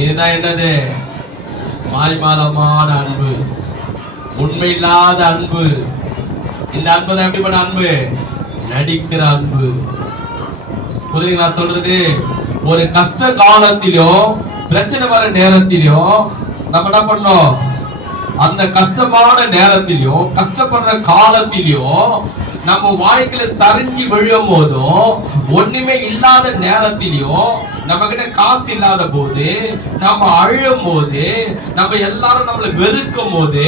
இதுதான் என்னது? மாய்மாலமான அன்பு, உண்மை இல்லாத அன்பு. இந்த அன்பு தான் எப்படிப்பட்ட அன்பு? நடிக்கிற அன்பு. புரியுதுங்களா சொல்றது? ஒரு கஷ்ட காலத்திலோ, பிரச்சனை வர நேரத்திலோ நம்ம என்ன பண்ணோம்? அந்த கஷ்டமான நேரத்திலோ, கஷ்டப்படுற காலத்திலோ, நம்ம வாழ்க்கையில சரிஞ்சு விழும் போதும், ஒண்ணுமே இல்லாத நேரத்திலோ, நம்ம கிட்ட காசு இல்லாத போது, நம்ம அழும் போது, நம்ம எல்லாரும் நம்மளை வெறுக்கும் போது,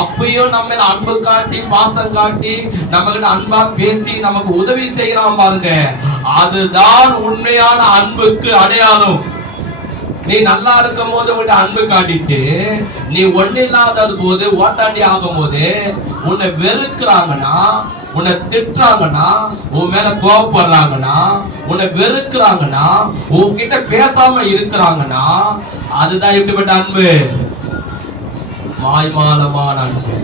அப்பயும் நம்ம அன்பு காட்டி, பாசம் காட்டி, நம்ம கிட்ட அன்பா பேசி நமக்கு உதவி செய்யறான் பாருங்க, அதுதான் உண்மையான அன்புக்கு அடையாளம். நீ நல்லா இருக்கும் போது உன்னை அன்பு காட்டிட்டு, நீ ஒண்ணு இல்லாத போது ஓட்டாண்டி ஆகும் போது உன்னை வெறுக்கிறாங்கன்னா, உன்னை திட்டுறாங்கன்னா, உன் மேல கோபப்படுறாங்கன்னா, உன்னை வெறுக்கிறாங்கன்னா, உன்கிட்ட பேசாம இருக்கிறாங்கன்னா, அதுதான் எப்படிப்பட்ட அன்பு? மாய்மாலமான அன்பு,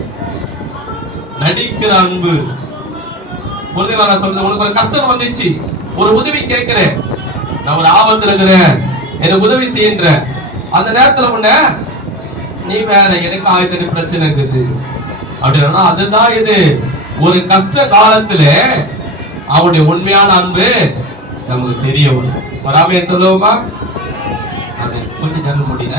நடிக்கிற அன்பு. நான் சொல்றேன், உனக்கு ஒரு கஷ்டம் வந்துச்சு, ஒரு உதவி கேட்கிறேன், நான் ஒரு ஆபத்துல இருக்கிறேன், எனக்கு உதவி செய்யுன்ற அந்த நேரத்துல உன்ன நீ வேற எனக்கு 1008 பிரச்சனை இருக்குது அப்படின்னா, அதுதான் இது. ஒரு கஷ்ட காலத்துல அவனுடைய உண்மையான அன்பு நமக்கு தெரிய வரும். வராமே சொல்லுவோமா? அது கொஞ்சம் ஜன்னல் முடியல.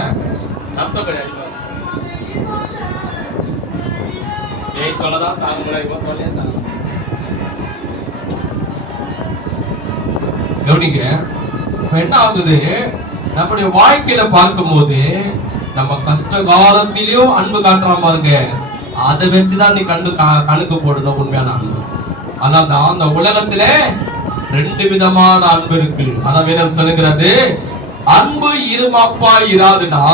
கவனிங்க, என்ன ஆகுது? நம்முடைய வாழ்க்கையில பார்க்கும் போது நம்ம கஷ்ட காலத்திலயும் அன்பு காட்டுறாம பாருங்க, அதை வச்சுதான் நீ கணக்கு போடணும் உண்மையான அன்பு. ஆனா அந்த உலகத்துல 2 விதமான அன்பு இருக்கு. அதான் வேதம் சொல்லுகிறது, அன்பு இருமாப்பா இராதுன்னா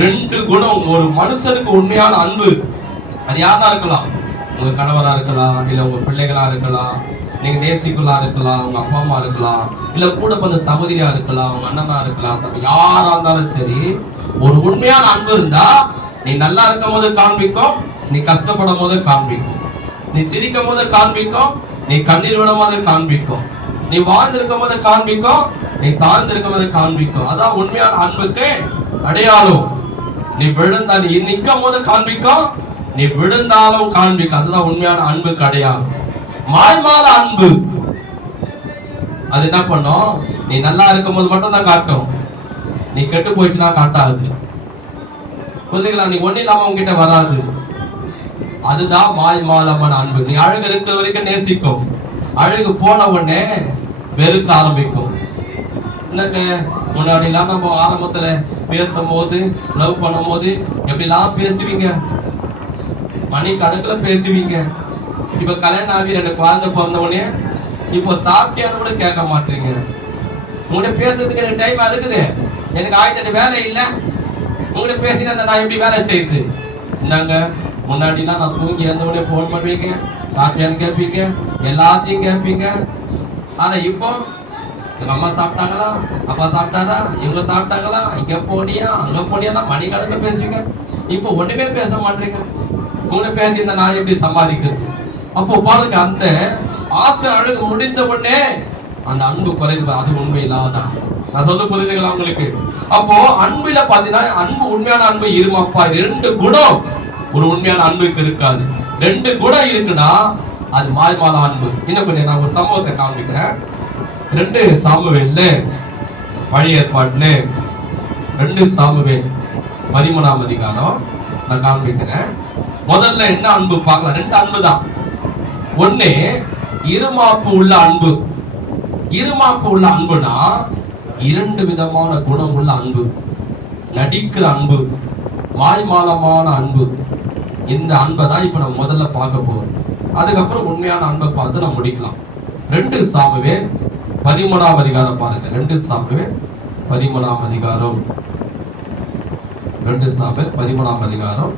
2 குணம் ஒரு மனுஷனுக்கு உண்மையான அன்பு. அது யாரா இருக்கலாம், உங்க கணவரா இருக்கலாம், இல்ல உங்க பிள்ளைகளா இருக்கலாம், நீங்க நேசிக்குள்ளா இருக்கலாம், உங்க அப்பா அம்மா இருக்கலாம், இல்ல கூட பிறந்த சகோதரியா இருக்கலாம், உங்க அண்ணனா இருக்கலாம், யாரா இருந்தாலும் சரி, ஒரு உண்மையான அன்பு இருந்தா நீ நல்லா இருக்கும் போது காண்பிக்கும், நீ கஷ்டப்படும் போது காண்பிக்கும், நீ சிரிக்கும் போது காண்பிக்கும், நீ கண்ணீர் விடும் போது காண்பிக்கும், நீ வாழ்ந்திருக்கும் போது காண்பிக்கும், நீ தாழ்ந்திருக்கும் போது காண்பிக்கும். அதான் உண்மையான அன்புக்கு அடையாளம். நீ விழுந்தா நீ நிற்கும் போது காண்பிக்கும், நீ விழுந்தாலும் காண்பிக்கும். அதுதான் உண்மையான அன்புக்கு அடையாளம். மாய்மால அன்பு அது என்ன பண்ணும்? நீ நல்லா இருக்கும் போது மட்டும் தான் காட்டும், நீ கெட்டு போயிடுச்சுன்னா காட்டாது. புரிஞ்சுங்களா? நீ ஒண்ணு இல்லாம உங்ககிட்ட வராது. அதுதான் மாய்மாலமான அன்பு. நீ அழகு இருக்கிற வரைக்கும் நேசிக்கும், அழகு போன உடனே வெறுக்க ஆரம்பிக்கும். என்னங்க, முன்னாடி எல்லாம் நம்ம ஆரம்பத்துல பேசும்போது, லவ் பண்ணும் போது எப்படிலாம் பேசுவீங்க, மணிக்கணக்குல பேசுவீங்க. இப்ப கல்யாணம் ஆகி 2 குழந்தை பிறந்தவனே இப்போ சாப்பிட்டியான்னு கூட கேட்க மாட்டீங்க. உங்கள்கிட்ட பேசுறதுக்கு எனக்கு டைம் இருக்குது, எனக்கு 1008 வேலை இல்லை, உங்கள்கிட்ட பேசினா நான் எப்படி வேலை செய்யுது? என்னங்க, முன்னாடிலாம் நான் தூங்கி இருந்தவனே போன் பண்ணுவீங்க, சாப்பிட்டியான்னு கேட்பீங்க, எல்லாத்தையும் கேட்பீங்க. ஆனா இப்போ எங்க அம்மா சாப்பிட்டாங்களா, அப்பா சாப்பிட்டாரா, இவங்க சாப்பிட்டாங்களா, இங்க போனியா அங்க போனியா மணிக்கணக்கில் பேசுவீங்க. இப்போ ஒண்ணுமே பேச மாட்டீங்க. உங்களை பேசியிருந்தா நான் எப்படி சம்பாதிக்கிறது? அப்போ பாருங்க, அந்த ஆசை அழகு முடிந்த உடனே அந்த அன்பு குறைந்து, அது உண்மை இல்லாதான். நான் சொல்ல புரியுதுங்களா உங்களுக்கு? அப்போ அன்புல பாத்தீங்கன்னா, அன்பு உண்மையான அன்பு இருமாப்பா 2 குணம் ஒரு உண்மையான அன்புக்கு இருக்காது. 2 குணம் இருக்குன்னா அது மாய்மால அன்பு. இன்னும் கொஞ்சம் நான் ஒரு சம்பவத்தை காண்பிக்கிறேன். 2 சாமுவேல்ல, பழைய ஏற்பாட்டுல 2 சாமுவேல் 13ஆம் அதிகாரம் நான் காண்பிக்கிறேன். முதல்ல என்ன அன்பு பார்க்கலாம்? 2 அன்பு தான். ஒண்ணு இருமாப்பு உள்ள அன்பு. இருமாப்பு உள்ள அன்புனா 2 விதமான குணம் உள்ள அன்பு. நடிக்கிற அன்பு, மாய்மாலமான அன்பு. இந்த அன்பை தான் இப்ப நம்ம முதல்ல பார்க்க போறோம். அதுக்கப்புறம் உண்மையான அன்பை பார்த்து நம்ம முடிக்கலாம். 2 சாமுவேல் 13ஆம் அதிகாரம் பாருங்க. 2 சாமுவேல் 13ஆம் அதிகாரம். 2 சாமுவேல் 13ஆம் அதிகாரம்.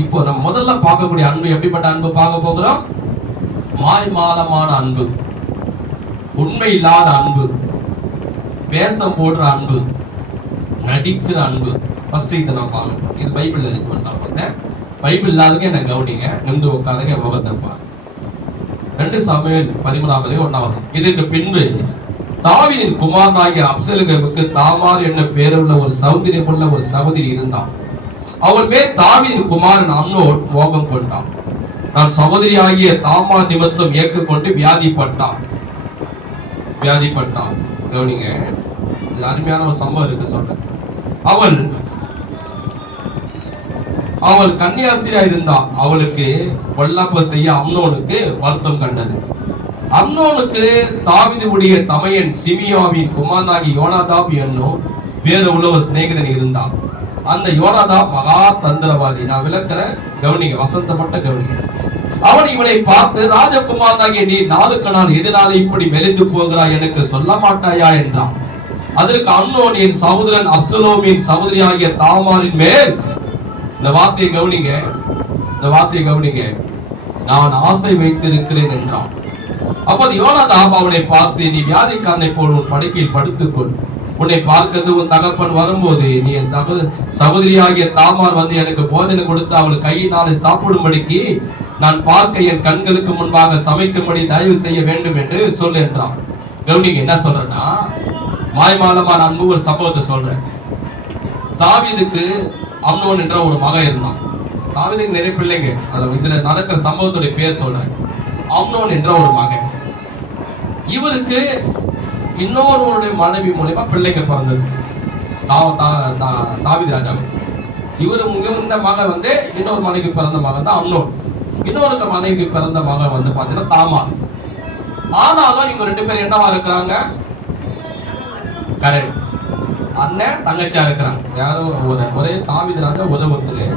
இப்போ நம்ம முதல்ல பார்க்கக்கூடிய அன்பு எப்படிப்பட்ட அன்பு பார்க்க போகிறோம்? மாய்மாலமான அன்பு, உண்மை இல்லாத அன்பு, வேஷம் போடுற அன்பு, நடிக்கிற அன்பு. ஃபர்ஸ்ட் இதை நான் பார்க்கணும். இது பைபிள்ல இருக்கு ஒரு சம்பவத்தை. பைபிள் இல்லாதவங்க என்ன கவனிங்க, நிமிந்து உட்காருங்க, முகத்தை பாருங்க. 2 சாமுவேல் 13ஆம் அதிகாரம் 1ஆம் வசனம். இதற்கு பின்பு தாவீதின் குமாரனாகிய அப்சலோமுக்கு தாமார் என்ன பேருள்ள ஒரு சௌந்தரியமுள்ள ஒரு சகோதரி இருந்தாள். அவள் மேல் தாவீதின் குமாரன் அம்னோன் மோகம் கொண்டான். நான் சகோதரி ஆகிய தாமார் நிமித்தம் ஏற்க கொண்டு வியாதிப்பட்டான். கவனிங்க, இது அருமையான ஒரு சம்பவம் இருக்கு சொல்றேன். அவள் கன்னியாஸ்திரியா இருந்தாள். அவளுக்கு பொல்லாப்பு செய்ய அம்னோனுக்கு வருத்தம் கண்டது. அம்னோனுக்கு தாவீதுடைய தமையன் சிமியாவின் குமாரனாகி யோனாதாப் என்னும் பேரு உள்ள ஒரு சிநேகிதன் இருந்தான். அந்த யோனாதாப் மகா தந்திரவாதி. நான் விளக்குறேன், கவனிங்க, வசந்தப்பட்ட கவனிங்க. அவன் இவனை பார்த்து, ராஜகுமாரனாகிய நீ நாளுக்கு நாள் எதனால இப்படி மெலிந்து போகிறாய், எனக்கு சொல்ல மாட்டாயா என்றான். அதற்கு அம்னோன், என் சகோதரன் அப்சலோமின் சகோதரியாகிய தாமாரின் மேல், இந்த வார்த்தையை கவனிங்க, இந்த வார்த்தையை கவனிங்க, நான் ஆசை வைத்திருக்கிறேன் என்றான். அப்போது யோனாதாப் அவனை பார்த்து, நீ வியாதிக்காரனை போல் உன் படுக்கையில் படுத்துக்கொள். உன்னை பார்க்கிறது உன் தகப்பன் வரும்போது நீ என் சகோதரியாகிய தாமார் வந்து எனக்கு போதனை கொடுத்து அவள் கையினாலே சாப்பிடும்படிக்கு நான் பார்க்க என் கண்களுக்கு முன்பாக சமைக்கும்படி தயவு செய்ய வேண்டும் என்று சொல் என்றான். கவனிங்க, என்ன சொல்றேன்னா, மாய்மாலமா நான் ஒரு சம்பவத்தை சொல்றேன். தாவீதுக்கு அம்னோன் என்ற ஒரு மகன் இருந்தான். தாவீதுக்கு நிறைய பிள்ளைங்க, இதுல நடக்கிற சம்பவத்துடைய பேர் சொல்றேன். அம்னோன் என்ற ஒரு மகன், இவருக்கு இன்னொருவருடைய மனைவி மூலமா பிள்ளைங்க பிறந்தது. தாவீது ராஜாவுக்கு இவரு இந்த மகன் வந்து இன்னொரு மனைவி பிறந்த மகன் தான் அம்னோன். இன்னொரு மனைவி பிறந்த மகன் வந்து பாத்தீங்கன்னா தாமார். ஆனாலும் இவங்க ரெண்டு பேரும் என்னவா இருக்கிறாங்க? கரெக்ட், அண்ணன் தங்கச்சியா இருக்கிறாங்க. யாரும் ஒரே தாவீது ராஜா ஒருத்தர்,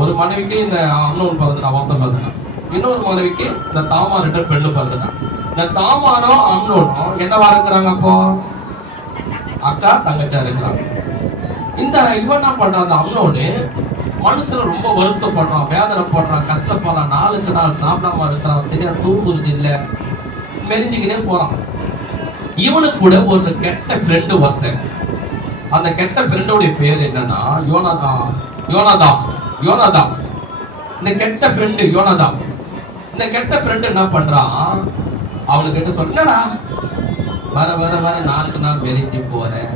ஒரு மனைவிக்கு இந்த அம்னோன் பிறந்துட்டான், அவன் பிறந்துட்டான். இன்னொரு மனைவிக்கு இந்த தாமார் என்ற பெண்ணு பிறந்துட்டான். இந்த தாமாரும் அம்னோனும் என்னவா இருக்கிறாங்க? அப்போ அக்கா தங்கச்சியா இருக்கிறாங்க. இந்த இவன் என்ன பண்றான்? அந்த அம்னோனு மனுஷன் ரொம்ப வருத்தப்படுறான், வேதனைப்படுறான், கஷ்டப்படுறான், நாளுக்கு நாள் சாப்பிடாம இருக்கிறான், சரியா தூங்குறது இல்லை, மெரிஞ்சுக்கினே போறான். இவனுக்கு கூட ஒரு கெட்ட ஃப்ரெண்டு ஒருத்தன். அந்த கெட்ட ஃப்ரெண்டோடைய பேர் என்னன்னா யோனாதாப். இந்த கெட்ட ஃப்ரெண்டு யோனாதாப். இந்த கெட்ட ஃப்ரெண்டு என்ன பண்றான்? அவனுக்கிட்ட சொன்னடா, வர வர வர நாளுக்கு நாள் மெரிஞ்சு போறேன்,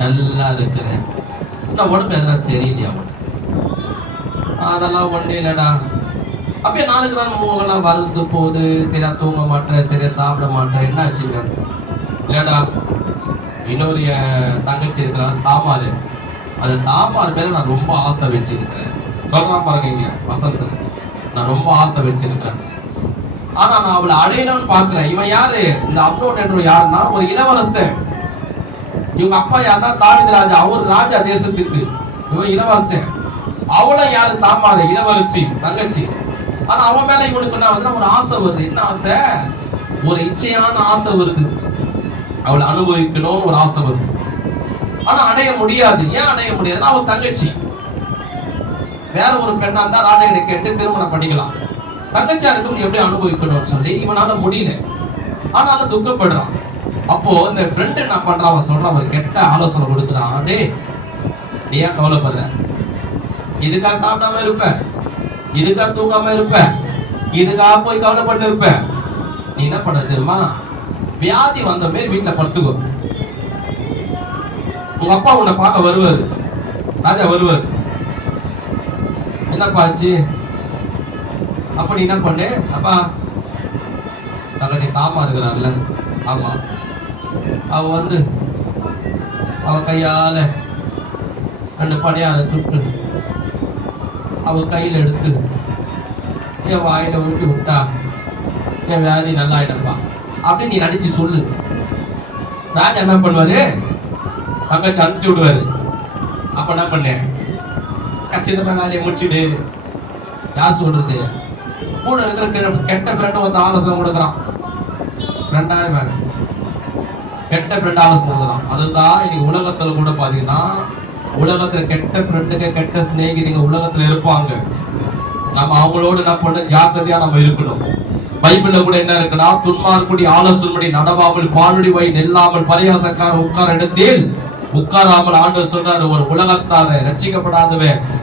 நல்லா இருக்கிறேன், நான் உடம்பு எதெல்லாம் சரியில்லையா உனக்கு? அதெல்லாம் ஒண்ணு இல்லடா. அப்படியே நாளுக்கு நாள் மூவெல்லாம் வறுத்து போகுது, சரியா தூங்க மாட்டேன், சரியா சாப்பிட மாட்டேன், என்ன ஆச்சுங்க? இல்லடா, இன்னொரு தங்கச்சி இருக்கிறான் தாமாரு, அது தாமார் மேல நான் ரொம்ப ஆசை வச்சிருக்கிறேன். சொல்றான் பாருங்க இங்க வசனத்துல, நான் ரொம்ப ஆசை வச்சிருக்கிறேன், ஆனா நான் அவளை அடையணும்னு பாக்குறேன். இவன் யாரு? இந்த அம்னோன் என்ற யாருன்னா ஒரு இளவரசன். இவங்க அப்பா யாருன்னா தாவீது ராஜா, அவர் ராஜா தேசத்துக்கு, இவன் இளவரசன். அவளும் யாரு? தாமாரு, இளவரசி தங்கச்சி. ஆனா அவன் மேல இவனுக்கு என்ன வந்து ஒரு ஆசை வருது. என்ன ஆசை? ஒரு இச்சையான ஆசை வருது, அவளை அனுபவிக்கணும்னு ஒரு ஆசை வருது. ஆனா அடைய முடியாது. ஏன் அடைய முடியாதுன்னா அவன் தங்கச்சி. வேற ஒரு பெண்ணா இருந்தா ராஜா கிட்ட கேட்டு திருமணம் பண்ணிக்கலாம். தங்கச்சியா இருக்கும் எப்படி அனுபவிக்கணும்னு சொல்லி இவனால முடியல, ஆனாலும் துக்கப்படுறான். அப்போ இந்த ஃப்ரெண்ட் என்ன பண்றான்? அவன் சொல்றான், ஒரு கெட்ட ஆலோசனை கொடுக்குறான். டே, நீ ஏன் கவலைப்படுற? இதுக்கா சாப்பிடாம இருப்ப, இதுக்கா தூங்காம இருப்ப, இதுக்கா போய் கவலைப்பட்டு இருப்ப. நீ என்ன பண்ற தெரியுமா? வியாதி வந்த மாதிரி வீட்டுல படுத்துக்கோ. உங்க அப்பா உன்னை பார்க்க வருவாரு, ராஜா வருவாரு. என்னப்பா ஆச்சு? அப்ப நீ என்ன பண்ணு? அப்பா தங்கச்சி தாமா இருக்கிறான்ல, ஆமா, அவ வந்து அவ கையால 2 பணியார சுட்டு அவ கையில எடுத்து என் வாயில ஊட்டி விட்டா என் வியாதி நல்லா ஆயிட்டப்பா அப்படின்னு நீ நடிச்சு சொல்லு. ராஜா என்ன பண்ணுவாரு? தங்கச்சி அனுப்பிச்சு விடுவாரு. அப்ப என்ன பண்ணேன்? கச்சிதமா வேலையை முடிச்சுடு. யார் சொல்றது? கூட இருக்கிற கெட்ட ஃப்ரெண்ட் வந்து ஆலோசனை கொடுக்குறான். ஃப்ரெண்டாக கெட்ட ஃப்ரெண்ட் ஆலோசனை கொடுக்குறான். அதுதான் இன்னைக்கு உலகத்துல கூட பாத்தீங்கன்னா, உலகத்துல கெட்ட ஃப்ரெண்டுங்க, கெட்ட சிநேகிதிங்க உலகத்துல இருப்பாங்க. நம்ம அவங்களோட என்ன பண்ண ஜாக்கிரதையா நம்ம இருக்கணும். பைபிள்ல கூட என்ன இருக்குன்னா, துன்மார்க்குடி ஆலோசனை நடவாமல் பாலுடி வை நெல்லாமல் பரியாசக்கார உட்கார இடத்தில் உட்காராமல் ஆண்டவர் சொல்றாரு. ஒரு உலகத்தார ரட்சிக்கப்படாதவ,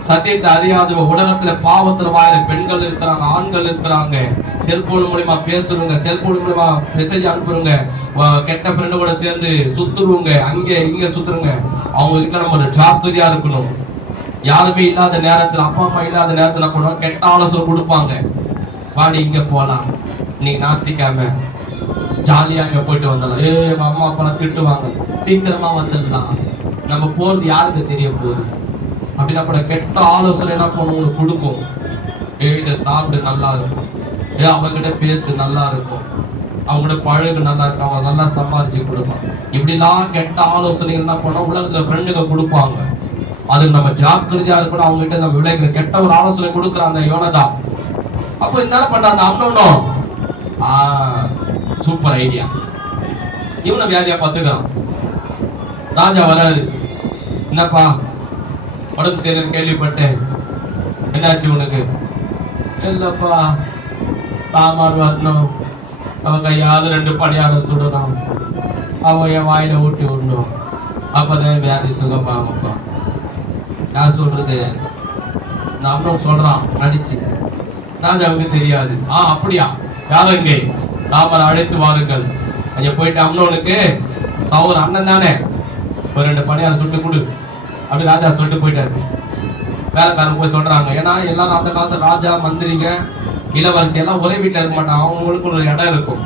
சத்தியத்தை அறியாதவ, உலகத்துல பாவத்துல வாயில பெண்கள் இருக்கிறாங்க, ஆண்கள் இருக்கிறாங்க. செல்போன் மூலமா பேசுறவங்க, செல்போன் மூலமா மெசேஜ் அனுப்புறவங்க, கெட்ட ஃப்ரெண்டு கூட சேர்ந்து சுத்துருவங்க, அங்க இங்க சுத்துருங்க. அவங்க கிட்ட நம்ம ஒரு ஜாக்கிரதையா இருக்கணும். யாருமே இல்லாத நேரத்துல, அப்பா அம்மா இல்லாத நேரத்துல கூட கெட்ட ஆலோசனை கொடுப்பாங்க. வாடி இங்க போலாம், இன்னைக்கு ஞாயிற்றுக்கிழமை ஜாலியா அங்க போயிட்டு வந்துடலாம். அம்மா அப்பெல்லாம் திட்டுவாங்க, சீக்கிரமா வந்துடலாம், நம்ம போறது யாருக்கு தெரிய போகுது அப்படின்னா கெட்ட ஆலோசனை என்ன பண்ணும்? உங்களுக்கு கொடுக்கும். இதை சாப்பிடு, நல்லா இருக்கும், அவங்ககிட்ட பேசு, நல்லா இருக்கும், அவங்களோட பழகு, நல்லா இருக்கும், அவங்க நல்லா சம்பாதிச்சு கொடுப்பான். இப்படிலாம் கெட்ட ஆலோசனைகள் என்ன பண்ணோம்? உலகத்துல ஃப்ரெண்டுங்க கொடுப்பாங்க. அதுக்கு நம்ம ஜாக்கிரதையா இருக்கணும். அவங்க கிட்ட நம்ம விளையாடுற கெட்ட ஒரு ஆலோசனை கொடுக்குறாங்க யோனதா. அப்போ என்ன பண்றாங்க? அம்னோனும் சூப்பர் ஐடியா, இவனை வியாதியா பார்த்துக்கிறான். ராஜா வராரு. என்னப்பா உடம்பு சரியில்லைன்னு கேள்விப்பட்டேன், என்னாச்சு உனக்கு? இல்லப்பா, தாமார் வரணும், அவன் கையாவது 2 பணியாரம் சுடணும், அவன் என் வாயில ஊட்டி விடணும், அப்பதான் வியாதி சுகமாகப்பா. யார் சொல்றது? நம்மளும் சொல்றான் நடிச்சு. ராஜாவுக்கு தெரியாது. அப்படியா, யாரும் இங்கே தாமரை அழைத்து வாருங்கள். அங்க போயிட்டு அம்னோனுக்கு சகோதர அண்ணன் தானே, ஒரு 2 பணியாரம் சுட்டு கொடு அப்படி ராஜா சொல்லிட்டு போயிட்டாரு. வேலைக்காரன் போய் சொல்றாங்க. ஏன்னா எல்லாரும் அந்த காலத்துல ராஜா, மந்திரிங்க, இளவரசி எல்லாம் ஒரே வீட்டுல இருக்க மாட்டாங்க. அவங்களுக்கு ஒரு இடம் இருக்கும்.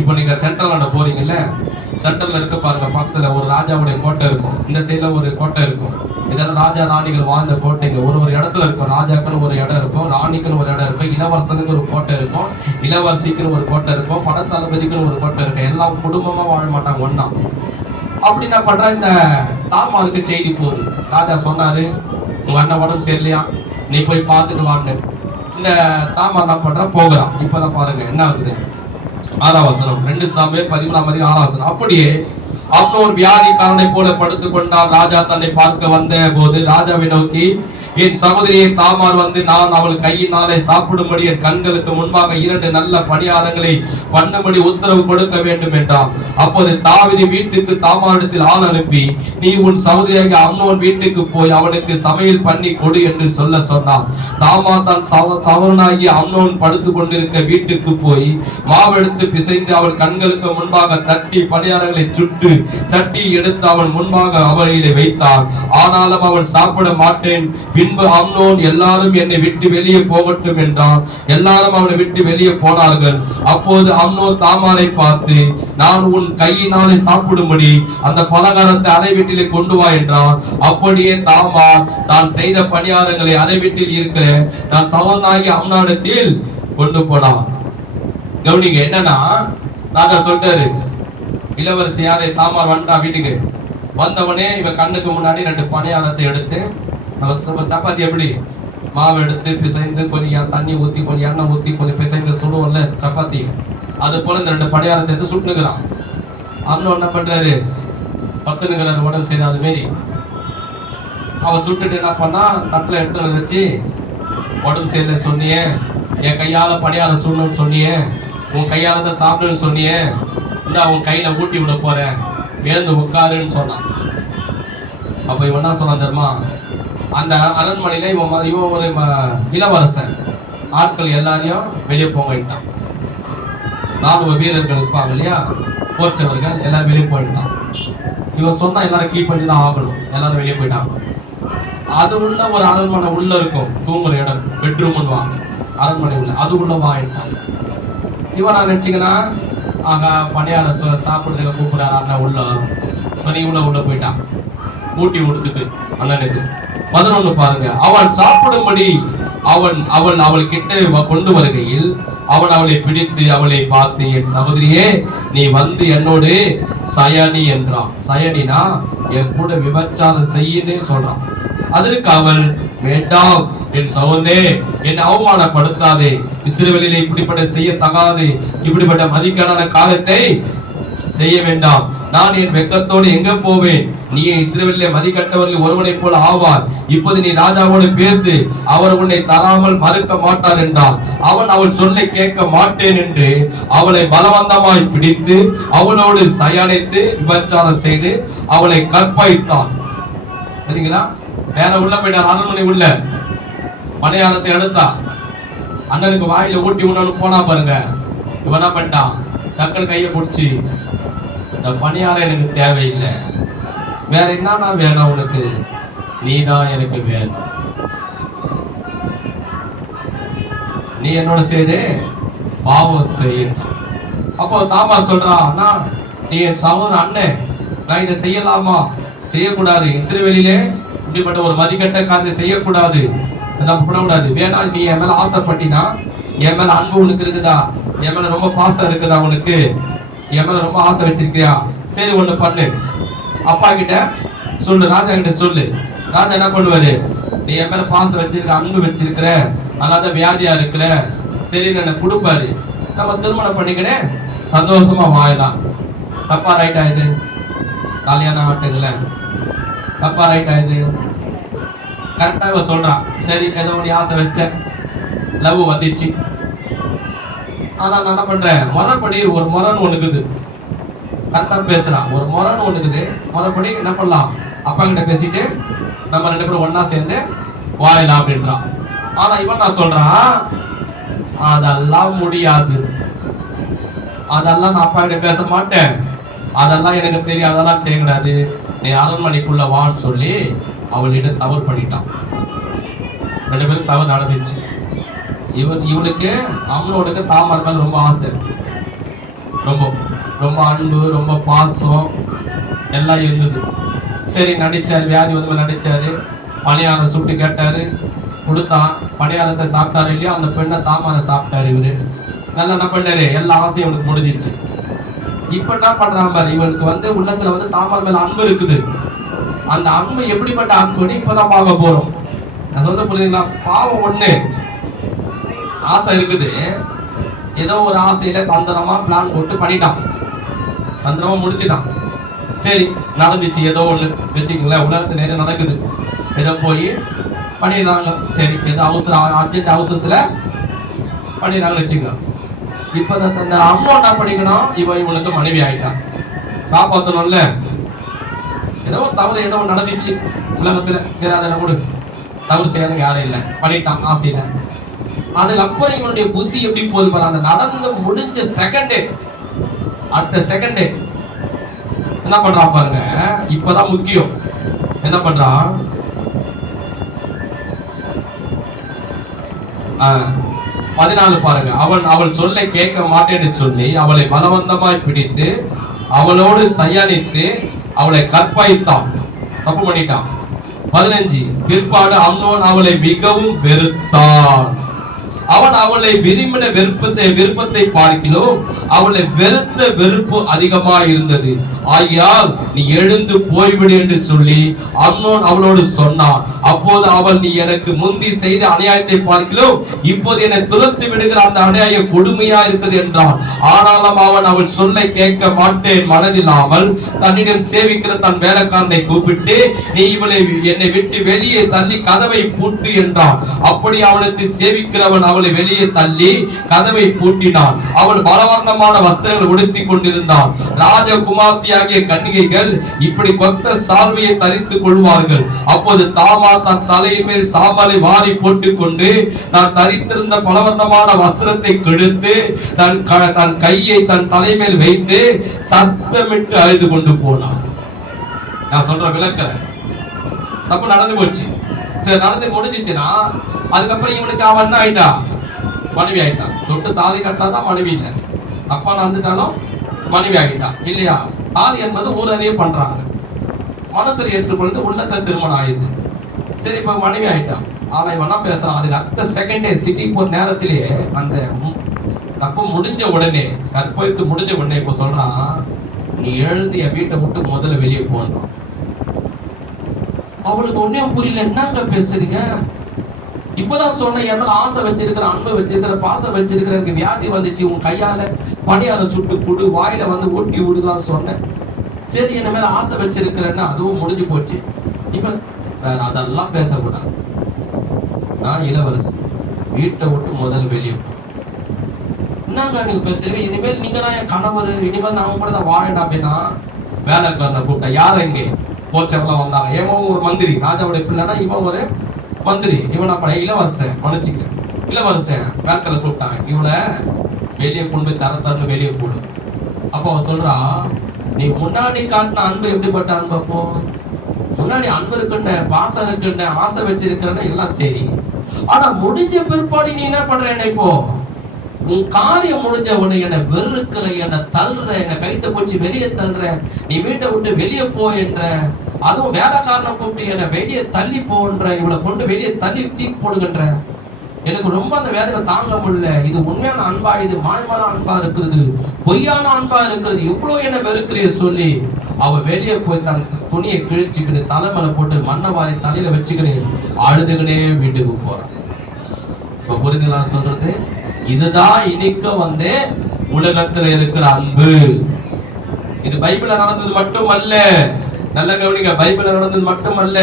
இப்போ நீங்க சென்ட்ரல் போறீங்கல்ல, சென்ட்ரல்ல இருக்க பாருங்க, பக்கத்துல ஒரு ராஜாவுடைய கோட்டை இருக்கும், இந்த சைட்ல ஒரு கோட்டை இருக்கும். இதெல்லாம் ராஜா ராணிகள் வாழ்ந்த கோட்டைங்க. ஒரு இடத்துல இருக்கும். ராஜாக்குன்னு ஒரு இடம் இருக்கும், ராணிக்குன்னு ஒரு இடம் இருக்கும், இளவரசனுக்கு ஒரு கோட்டை இருக்கும், இளவரசிக்குன்னு ஒரு கோட்டை இருக்கும், படத்தளபதிக்குன்னு ஒரு கோட்டை இருக்கும். எல்லாம் குடும்பமா வாழ மாட்டாங்க ஒன்னா. அப்படி என்ன பண்ற, இந்த தாமாருக்கு செய்தி போகுது. ராஜா சொன்னாரு, உங்க அண்ணன் உடம்பு சரியில்லையா, நீ போய் பார்த்துட்டு வாங்க. இந்த தாமார் என்ன பண்ற, போகிறான். இப்பதான் பாருங்க என்ன ஆகுது. 6ஆம் வசனம், 2 சாமுவேல் 13:6 வசனம். அப்படியே அம்னோன் வியாதிக்காரனை போல படுத்துக் கொண்டான். ராஜா தன்னை பார்க்க வந்த போது ராஜாவை நோக்கி, என் சகோதரியை தாமார் வந்து நான் அவள் கையினாலே சாப்பிடும்படி என் கண்களுக்கு முன்பாக 2 நல்ல பணியாரங்களை பண்ணும்படி உத்தரவு கொடுக்க வேண்டும் என்றான். அப்போது தாவீது வீட்டுக்கு தாமாரிடத்தில் ஆள் அனுப்பி, நீ உன் சகோதரியாக அம்னோன் வீட்டுக்கு போய் அவனுக்கு சமையல் பண்ணி கொடு என்று சொல்ல சொன்னான். தாமார் தன் சகோதரனாகிய அம்னோன் படுத்துக் கொண்டிருக்க வீட்டுக்கு போய் மாவெடுத்து பிசைந்து அவன் கண்களுக்கு முன்பாக தட்டி பணியாரங்களை சுட்டு சட்டி எடுத்து அவன் முன்பாக அவரிலே வைத்தான். ஆனாலும் அவன் சாப்பிட மாட்டேன். பின்பு அம்னோன், எல்லாரும் என்னை விட்டு வெளியே போகட்டும் என்றான். எல்லாரும் அவனை விட்டு வெளியே போனார்கள். அப்போது அம்னோன் தாமாரை பார்த்து, நான் உன் கையினாலே சாப்பிடும்படி அந்த பலகாரத்தை அறை வீட்டிலே கொண்டு வா என்றான். அப்படியே தாமார் தான் செய்த பணியாரங்களை அறை வீட்டில் இருக்கிற தான் சகோதரனாகிய அம்னோனிடத்தில் கொண்டு போனான். கவனிங்க, என்னன்னா ராஜா சொல்லிட்டாரு, இளவரசி யாரு, தாமார் வந்துட்டா வீட்டுக்கு. வந்தவனே இவன் கண்ணுக்கு முன்னாடி 2 பணியாரத்தை எடுத்து, நம்ம சப்பாத்தி எப்படி மாவு எடுத்து பிசைந்து கொஞ்சம் தண்ணி ஊத்தி கொஞ்சம் எண்ணெய் ஊத்தி கொஞ்சம் பிசைந்து சுடுவோம்ல சப்பாத்தி, அது போல இந்த 2 பணியாரத்தை எடுத்து சுட்டுனுக்குறான். அம்னோன் என்ன பண்றாரு, பத்துனுக்கிறாரு உடம்பு சரியாத மாரி. அவன் சுட்டுட்டு என்ன பண்ணா, தட்டில் எடுத்து வச்சு, உடம்பு சரியில்லை சொன்னியே, என் கையால பணியாரம் சுடணும்னு சொன்னியே, உன் கையால தான் சாப்பிடுன்னு சொன்னியே, இந்த அவன் கையில ஊட்டி விட போறேன், எழுந்து உட்காருன்னு சொன்னான். அப்ப இவன் என்ன சொன்னான் தெரியுமா, அந்த அரண்மனையில இவன் ஒரு இளவரசன் ஆட்கள் எல்லாரையும் வெளியே போயிட்டான். 4 வீரர்கள் இருப்பாங்க இல்லையா, போச்சவர்கள் எல்லாரும் வெளியே போயிட்டான். இவன் சொன்னா எல்லாரும் கீப் பண்ணி தான் ஆகணும், எல்லாரும் வெளியே போயிட்டாங்க. அது உள்ள ஒரு அரண்மனை உள்ள இருக்கும், தூங்குற இடம், பெட்ரூம் வாங்க, அரண்மனை உள்ள அது உள்ள வாங்கிட்டான். இவன் நான் நினைச்சிங்கன்னா, ஆகா பணியார சாப்பிடுறதுக்கு கூப்பிடுறாரு அண்ணா உள்ள, நீ உள்ள போயிட்டான் ஊட்டி கொடுத்துட்டு அண்ணனுக்கு. 11 பாருங்க, அவன் சாப்பிடும்படி அவள் கிட்ட கொண்டு வருகையில் அவன் அவளை பிடித்து அவளை பார்த்து, என் சகோதரியே, நீ வந்து என்னோடு சயனி என்றான். சயனினா என் கூட விபச்சாரம் செய்யுன்னு சொல்றான். அதற்கு அவள், வேண்டாம் என் சகோதரே, என்னை அவமானப்படுத்தாதே, இஸ்ரவேலிலே இப்படிப்பட்ட செய்ய தகாது, இப்படிப்பட்ட மதிக்கேடான காரியத்தை செய்ய வேண்டாம். நான் என் வெட்கத்தோடு எங்க போவேன்? நீ இஸ்ரவேலிலே மதிக்கட்டவர்கள் ஒருவனை போல ஆவார். இப்போது நீ ராஜாவோடு பேசு, அவர் உன்னை தராமல் மறுக்க மாட்டார் என்றான். அவன் அவள் சொல்லை கேட்க மாட்டேன் என்று அவளை பலவந்தமாய் பிடித்து அவளோடு சயனித்து விபச்சாரம் செய்து அவளை கற்பழித்தான். சரிங்களா? வேற உள்ள போயிட்டார், அரண்மனை உள்ள பணியாரத்தை எடுத்தா அண்ணனுக்கு வாயில ஊட்டி உண்ணு போனா பாருங்க. இவன் என்ன பண்ணிட்டான், டக்குனு கையை பிடிச்சி, இந்த பணியாரம் எனக்கு தேவையில்லை, வேற என்னன்னா வேணும் உனக்கு, நீதான் எனக்கு வேணும், நீ என்னோட செய்து பாவம் செய்யணும். அப்போ தாமா சொல்றான், அண்ணா நீ என் சகோதரன் அண்ணன், நான் இதை செய்யலாமா? செய்யக்கூடாது. இஸ்ரவேலிலே இப்படிப்பட்ட ஒரு மதிக்கட்ட காரியத்தை செய்யக்கூடாது, நம்ம பண்ணக்கூடாது. வேணா நீ என் மேல ஆசைப்பட்டினா, என் மேல அன்பு உனக்கு இருக்குதா, என் மேல ரொம்ப பாசம் இருக்குதா, உனக்கு என் மேல ரொம்ப ஆசை வச்சிருக்கியா, சரி ஒண்ணு பண்ணு, அப்பா கிட்ட சொல்லு, ராஜா கிட்ட சொல்லு. ராஜா என்ன பண்ணுவாரு, நீ என் மேல பாசம் வச்சிருக்க, அன்பு வச்சிருக்கிற, அதனால வியாதியா இருக்கிற, சரி என்ன கொடுப்பாரு, நம்ம திருமணம் பண்ணிக்கினேன் சந்தோஷமா வாழலாம். தப்பா ரைட் ஆயுது? கல்யாணம் ஆட்டுங்கள தப்பா ரைட் ஆயுது? கரெக்டா இவ சொல்றான், சரி ஏதோ நீ ஆசை வச்சிட்ட, லவ் வந்துச்சு. ஆனா நான் என்ன பண்றேன், முறைப்படி ஒரு முறைன்னு ஒண்ணுக்குது, கரெக்டா பேசுறான், ஒரு முறைன்னு ஒண்ணுக்குது, முறைப்படி என்ன பண்ணலாம், அப்பா கிட்ட பேசிட்டு நம்ம 2 பேரும் ஒன்னா சேர்ந்து வாழலாம் அப்படின்றான். ஆனா இவன் நான் சொல்றான், அதெல்லாம் முடியாது, அதெல்லாம் நான் அப்பா கிட்ட பேச மாட்டேன், அதெல்லாம் எனக்கு தெரியும், அதெல்லாம் செய்யக்கூடாது, நீ அரண்மனைக்குள்ள வான்னு சொல்லி அவளிடம் தவறு பண்ணிட்டான். 2 பேரும் தவறு நடந்துச்சு. இவனுக்கு அம்னோனுக்கு தாமார் மேல ரொம்ப ஆசை, ரொம்ப ரொம்ப அன்பு, ரொம்ப பாசம் எல்லாம் இருந்தது. சரி நடிச்சாரு, வியாதி வந்து நடிச்சாரு, பணியாரம் சுட்டு கேட்டாரு, கொடுத்தான், பணியாரத்தை சாப்பிட்டாரு இல்லையா, அந்த பெண்ணை தாமாரை சாப்பிட்டாரு. இவரு நல்லா என்ன பண்ணாரு, எல்லா ஆசையும் இவனுக்கு முடிஞ்சிச்சு. இப்ப என்ன பண்றான் பாரு, இவனுக்கு வந்து உள்ளத்துல வந்து தாமார் மேல அன்பு இருக்குது. அந்த அன்பு எப்படிப்பட்ட அன்புன்னு இப்பதான் பார்க்க போறோம். நான் சொல்ல புரியுதுங்களா? பாவம் ஒண்ணு, ஆசை இருக்குது, ஏதோ ஒரு ஆசையில தந்திரமா பிளான் போட்டு பண்ணிட்டான், தந்திரமா முடிச்சுட்டான். சரி நடந்துச்சு, ஏதோ ஒண்ணு வச்சுக்கங்களேன், உலகத்துல நிறைய நடக்குது, ஏதோ போய் பண்ணிடுறாங்க. சரி ஏதோ அவசரம், அர்ஜென்ட் அவசரத்துல பண்ணிடுறாங்க வச்சுங்க. இப்ப அந்த அம்மா என்ன பண்ணிக்கணும், இவனுக்கு மனைவி ஆயிட்டான், காப்பாற்றணும்ல. ஏதோ ஒரு தவறு ஏதோ நடந்துச்சு உலகத்துல, சரி அதை கூட தவறு செய்யாதவங்க யாரும் இல்லை, பண்ணிட்டான் ஆசையில. அதுக்கப்புறம் இவனுடைய புத்தி எப்படி போகுது பாரு, அந்த நடந்து முடிஞ்ச செகண்டே, அடுத்த செகண்டே என்ன பண்றான் பாருங்க, இப்பதான் முக்கியம். என்ன பண்றான், 14 பாருங்க, அவள் சொல்லை கேட்க மாட்டேன்னு சொல்லி அவளை பலவந்தமாய் பிடித்து அவளோடு சயனித்து அவளை கற்பழித்தான், தப்பு பண்ணிட்டான். 15 பிற்பாடு அம்னோன் அவளை மிகவும் வெறுத்தான். அவன் அவளை விரும்பின விருப்பத்தை பார்க்கிலும் அவளை வெறுத்த வெறுப்பு அதிகமா இருந்தது. ஆகையால் நீ எழுந்து போய்விடு என்று சொல்லி அம்னோன் அவளோடு சொன்னான். அப்போது அவள், நீ எனக்கு முந்தி செய்த அநியாயத்தை பார்க்கிலும் இப்போது என்னை துரத்து விடுகிற அந்த அநியாயம் கொடுமையா இருக்குது என்றான். ஆனாலும் அவள் சொல்லை கேட்க மாட்டேன் மனதில்லாமல் தன்னிடம் சேவிக்கிற தன் வேலைக்காரனை கூப்பிட்டு, நீ இவளை என்னை விட்டு வெளியே தள்ளி கதவை பூட்டு என்றான். அப்படி அவளுக்கு சேவிக்கிறவன் அவளை வெளியே தள்ளி கதவை பூட்டினான். அவள் பலவர்ணமான வஸ்திரங்கள் உடுத்தி கொண்டிருந்தான். ராஜகுமார்த்தியாகிய கன்னிகைகள் இப்படி கொத்த சால்வையை தரித்துக் கொள்வார்கள். அப்போது தாமார் தன் தலையின் மேல் சாம்பலை வாரி போட்டுக் கொண்டு தான் தரித்திருந்த பலவர்ணமான வஸ்திரத்தை கெடுத்து தன் கையை தன் தலைமேல் வைத்து சத்தமிட்டு அழுது கொண்டு போனான். நான் சொல்ற விளக்கறேன், தப்பு நடந்து போச்சு. சரி நடந்து முடிஞ்சிச்சுன்னா அதுக்கப்புறம் இவனுக்கு அவன் என்ன ஆயிட்டா, மனைவி ஆயிட்டா. தொட்டு தாலி கட்டாதான் மனைவி இல்லை, அப்பா நடந்துட்டாலும் மனைவி ஆகிட்டா இல்லையா? தாலி என்பது ஊரறிய பண்றாங்க, மனசை ஏற்றுக்கொண்டு உள்ளத்தை திருமணம் ஆயிடுது. சரி இப்ப மனைவி ஆயிட்டா. ஆனா இவன் என்ன பேசுறான், அதுக்கு அடுத்த செகண்டே சிட்டி போற நேரத்திலேயே அந்த தப்பு முடிஞ்ச உடனே, கற்பழித்து முடிஞ்ச உடனே இப்ப சொல்றான், நீ எழுந்து என் வீட்டை விட்டு முதல்ல வெளியே போகணும். அவளுக்கு ஒன்னே புரியல, என்னங்க பேசுறீங்க, இப்பதான் சொன்ன, என் மேல ஆசை வச்சிருக்கிற, அன்பு வச்சிருக்கிற, பாசம் வச்சிருக்கிற, எனக்கு வியாதி வந்துச்சு, உன் கையால பணியார சுட்டு கொடு, வாயில வந்து ஒட்டி விடுதான் சொன்னேன். சரி என்ன மேல ஆசை வச்சிருக்கிறேன்னா அதுவும் முடிஞ்சு போச்சு. இப்ப அதெல்லாம் பேசக்கூடாது. நான் இளவரசி, வீட்டை விட்டு முதல்ல வெளியே போ. என்னங்க நீங்க பேசுறீங்க, இனிமேல் நீங்க தான் என் கணவர், இனிமேல் நான் கூட தான் வாழண்டா அப்படின்னா வேலைக்காரனை கூப்பிட்டா. யார இங்கே போச்சவெல்லாம் வந்தாங்க. ஏன் ஒரு மந்திரி, ராஜாவுடைய பிள்ளைனா இவன் ஒரு மந்திரி, இவனை இளவரசன், மன்னிச்சுங்க இளவரசன் வேலைக்காரனை கூப்பிட்டாங்க. இவனை வெளியே கொண்டு போய் தரன்னு வெளியே போடு. அப்போ அவன் சொல்றா, நீ முன்னாடி காட்டின அன்பு எப்படிப்பட்ட அன்பு, அப்போ முன்னாடி அன்பு இருக்குன்னு, பாசம் இருக்குன்னு, ஆசை வச்சிருக்கிறன்னு எல்லாம் சரி, ஆனா முடிஞ்ச பிற்பாடு நீ என்ன பண்ற, என்ன இப்போ உன் காரியம் முடிஞ்ச உடனே என்னை வெறுக்கிற, என்னை தள்ளுற, என்னை கைத்த போச்சு வெளியே தள்ளுற, நீ வீட்டை விட்டு வெளியே போ என்ற, அதுவும் வேலைக்காரனை கூப்பிட்டு என்னை வெளியே தள்ளி போன்ற, இவளை கொண்டு வெளியே தள்ளி தீக்கு போடுகின்ற. எனக்கு ரொம்ப அந்த வேதனை தாங்க முடியல. இது உண்மையான அன்பா, இது மாயமான அன்பா இருக்கிறது, பொய்யான அன்பா இருக்கிறது, எவ்வளவு என்ன வெறுக்கிறிய சொல்லி அவ வெளியே போய் தன் துணியை கிழிச்சுக்கிட்டு தலைமையில போட்டு மண்ணை வாரி தலையில வச்சுக்கிட்டு அழுதுகிட்டே வீட்டுக்கு போறான். இப்ப புரிஞ்சுங்களா சொல்றது? இதுதான் இன்னைக்கு வந்து உலகத்துல இருக்கிற அன்பு. இது பைபிள்ல நடந்தது மட்டும் அல்ல, நல்ல கவனிங்க, பைபிள்ல நடந்தது மட்டும் அல்ல,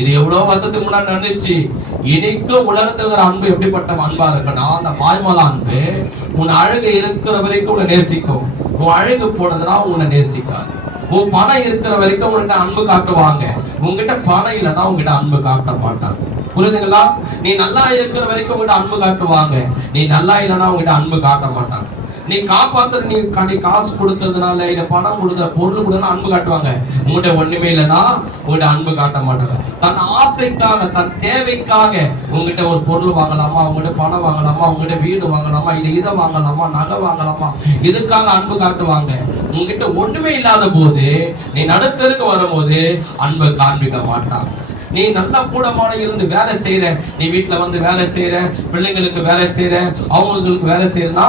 இது எவ்வளவு வருஷத்துக்கு முன்னாடி நடந்துச்சு. இன்னைக்கும் உலகத்துல இருக்கிற அன்பு எப்படிப்பட்ட அன்பா இருக்குன்னா, அந்த மாய்மால அன்பு உன் அழகு இருக்கிற வரைக்கும் உன்னை நேசிக்கும். உன் அழகு போனதுன்னா உன்னை நேசிக்காது. உன் பணம் இருக்கிற வரைக்கும் உங்ககிட்ட அன்பு காட்டுவாங்க. உங்ககிட்ட பணம் இல்லைன்னா உங்ககிட்ட அன்பு காட்ட மாட்டாங்க. புரியுதுங்களா? நீ நல்லா இருக்கிற வரைக்கும் உங்ககிட்ட அன்பு காட்டுவாங்க. நீ நல்லா இல்லைன்னா உங்ககிட்ட அன்பு காட்ட மாட்டாங்க. நீ காப்பாத்துற, நீ காசு கொடுக்கறதுனால இல்ல பணம் கொடுக்குற பொருள் கொடுத்தா அன்பு காட்டுவாங்க. உங்ககிட்ட ஒண்ணுமே இல்லைன்னா உங்ககிட்ட அன்பு காட்ட மாட்டாங்க. தன் ஆசைக்காக, தன் தேவைக்காக உங்ககிட்ட ஒரு பொருள் வாங்கலாமா, உங்ககிட்ட பணம் வாங்கலாமா, உங்ககிட்ட வீடு வாங்கலாமா, இல்ல இதை வாங்கலாமா, நகை வாங்கலாமா, இதுக்காக அன்பு காட்டுவாங்க. உங்ககிட்ட ஒண்ணுமே இல்லாத போது, நீ நடுத்தருக்கு வரும்போது அன்பு காண்பிக்க மாட்டாங்க. நீ நல்லா கூடமான இருந்து வேலை செய்யற, நீ வீட்டுல வந்து வேலை செய்யற, பிள்ளைங்களுக்கு வேலை செய்யற, அவங்களுக்கு வேலை செய்யறனா,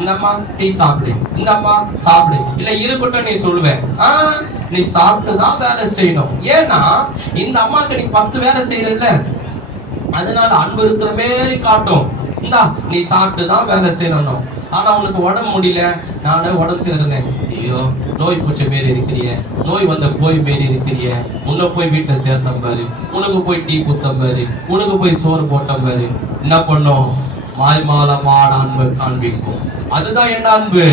இந்தம்மா டீ சாப்பிடு, இந்தம்மா சாப்பிடு, இல்ல இருக்கட்டும் நீ சொல்லுவேன். நீ சாப்பிட்டுதான் வேலை செய்யணும். ஏன்னா இந்த அம்மாக்கு நீ 10 வேலை செய்யறல்ல, அதனால அன்பு இருக்கிற மாதிரி காட்டும். இந்தா நீ சாப்பிட்டுதான் வேலை செய்யணும். ஆனா உனக்கு உடம்பு முடியல, நானே உடம்பு செய்யறேன், ஐயோ நோய் பூச்சை மாரி இருக்கிறிய, நோய் வந்த போய் மாரி இருக்கிறிய, உன்னை போய் வீட்டுல சேர்த்தம் பாரு, உனக்கு போய் டீ குத்தம் பாரு, உனக்கு போய் சோறு போட்டம் பாரு. என்ன பண்ணும்? மாய்மாலமான அன்பு காண்பிக்கும். அதுதான் என்ன அன்பு?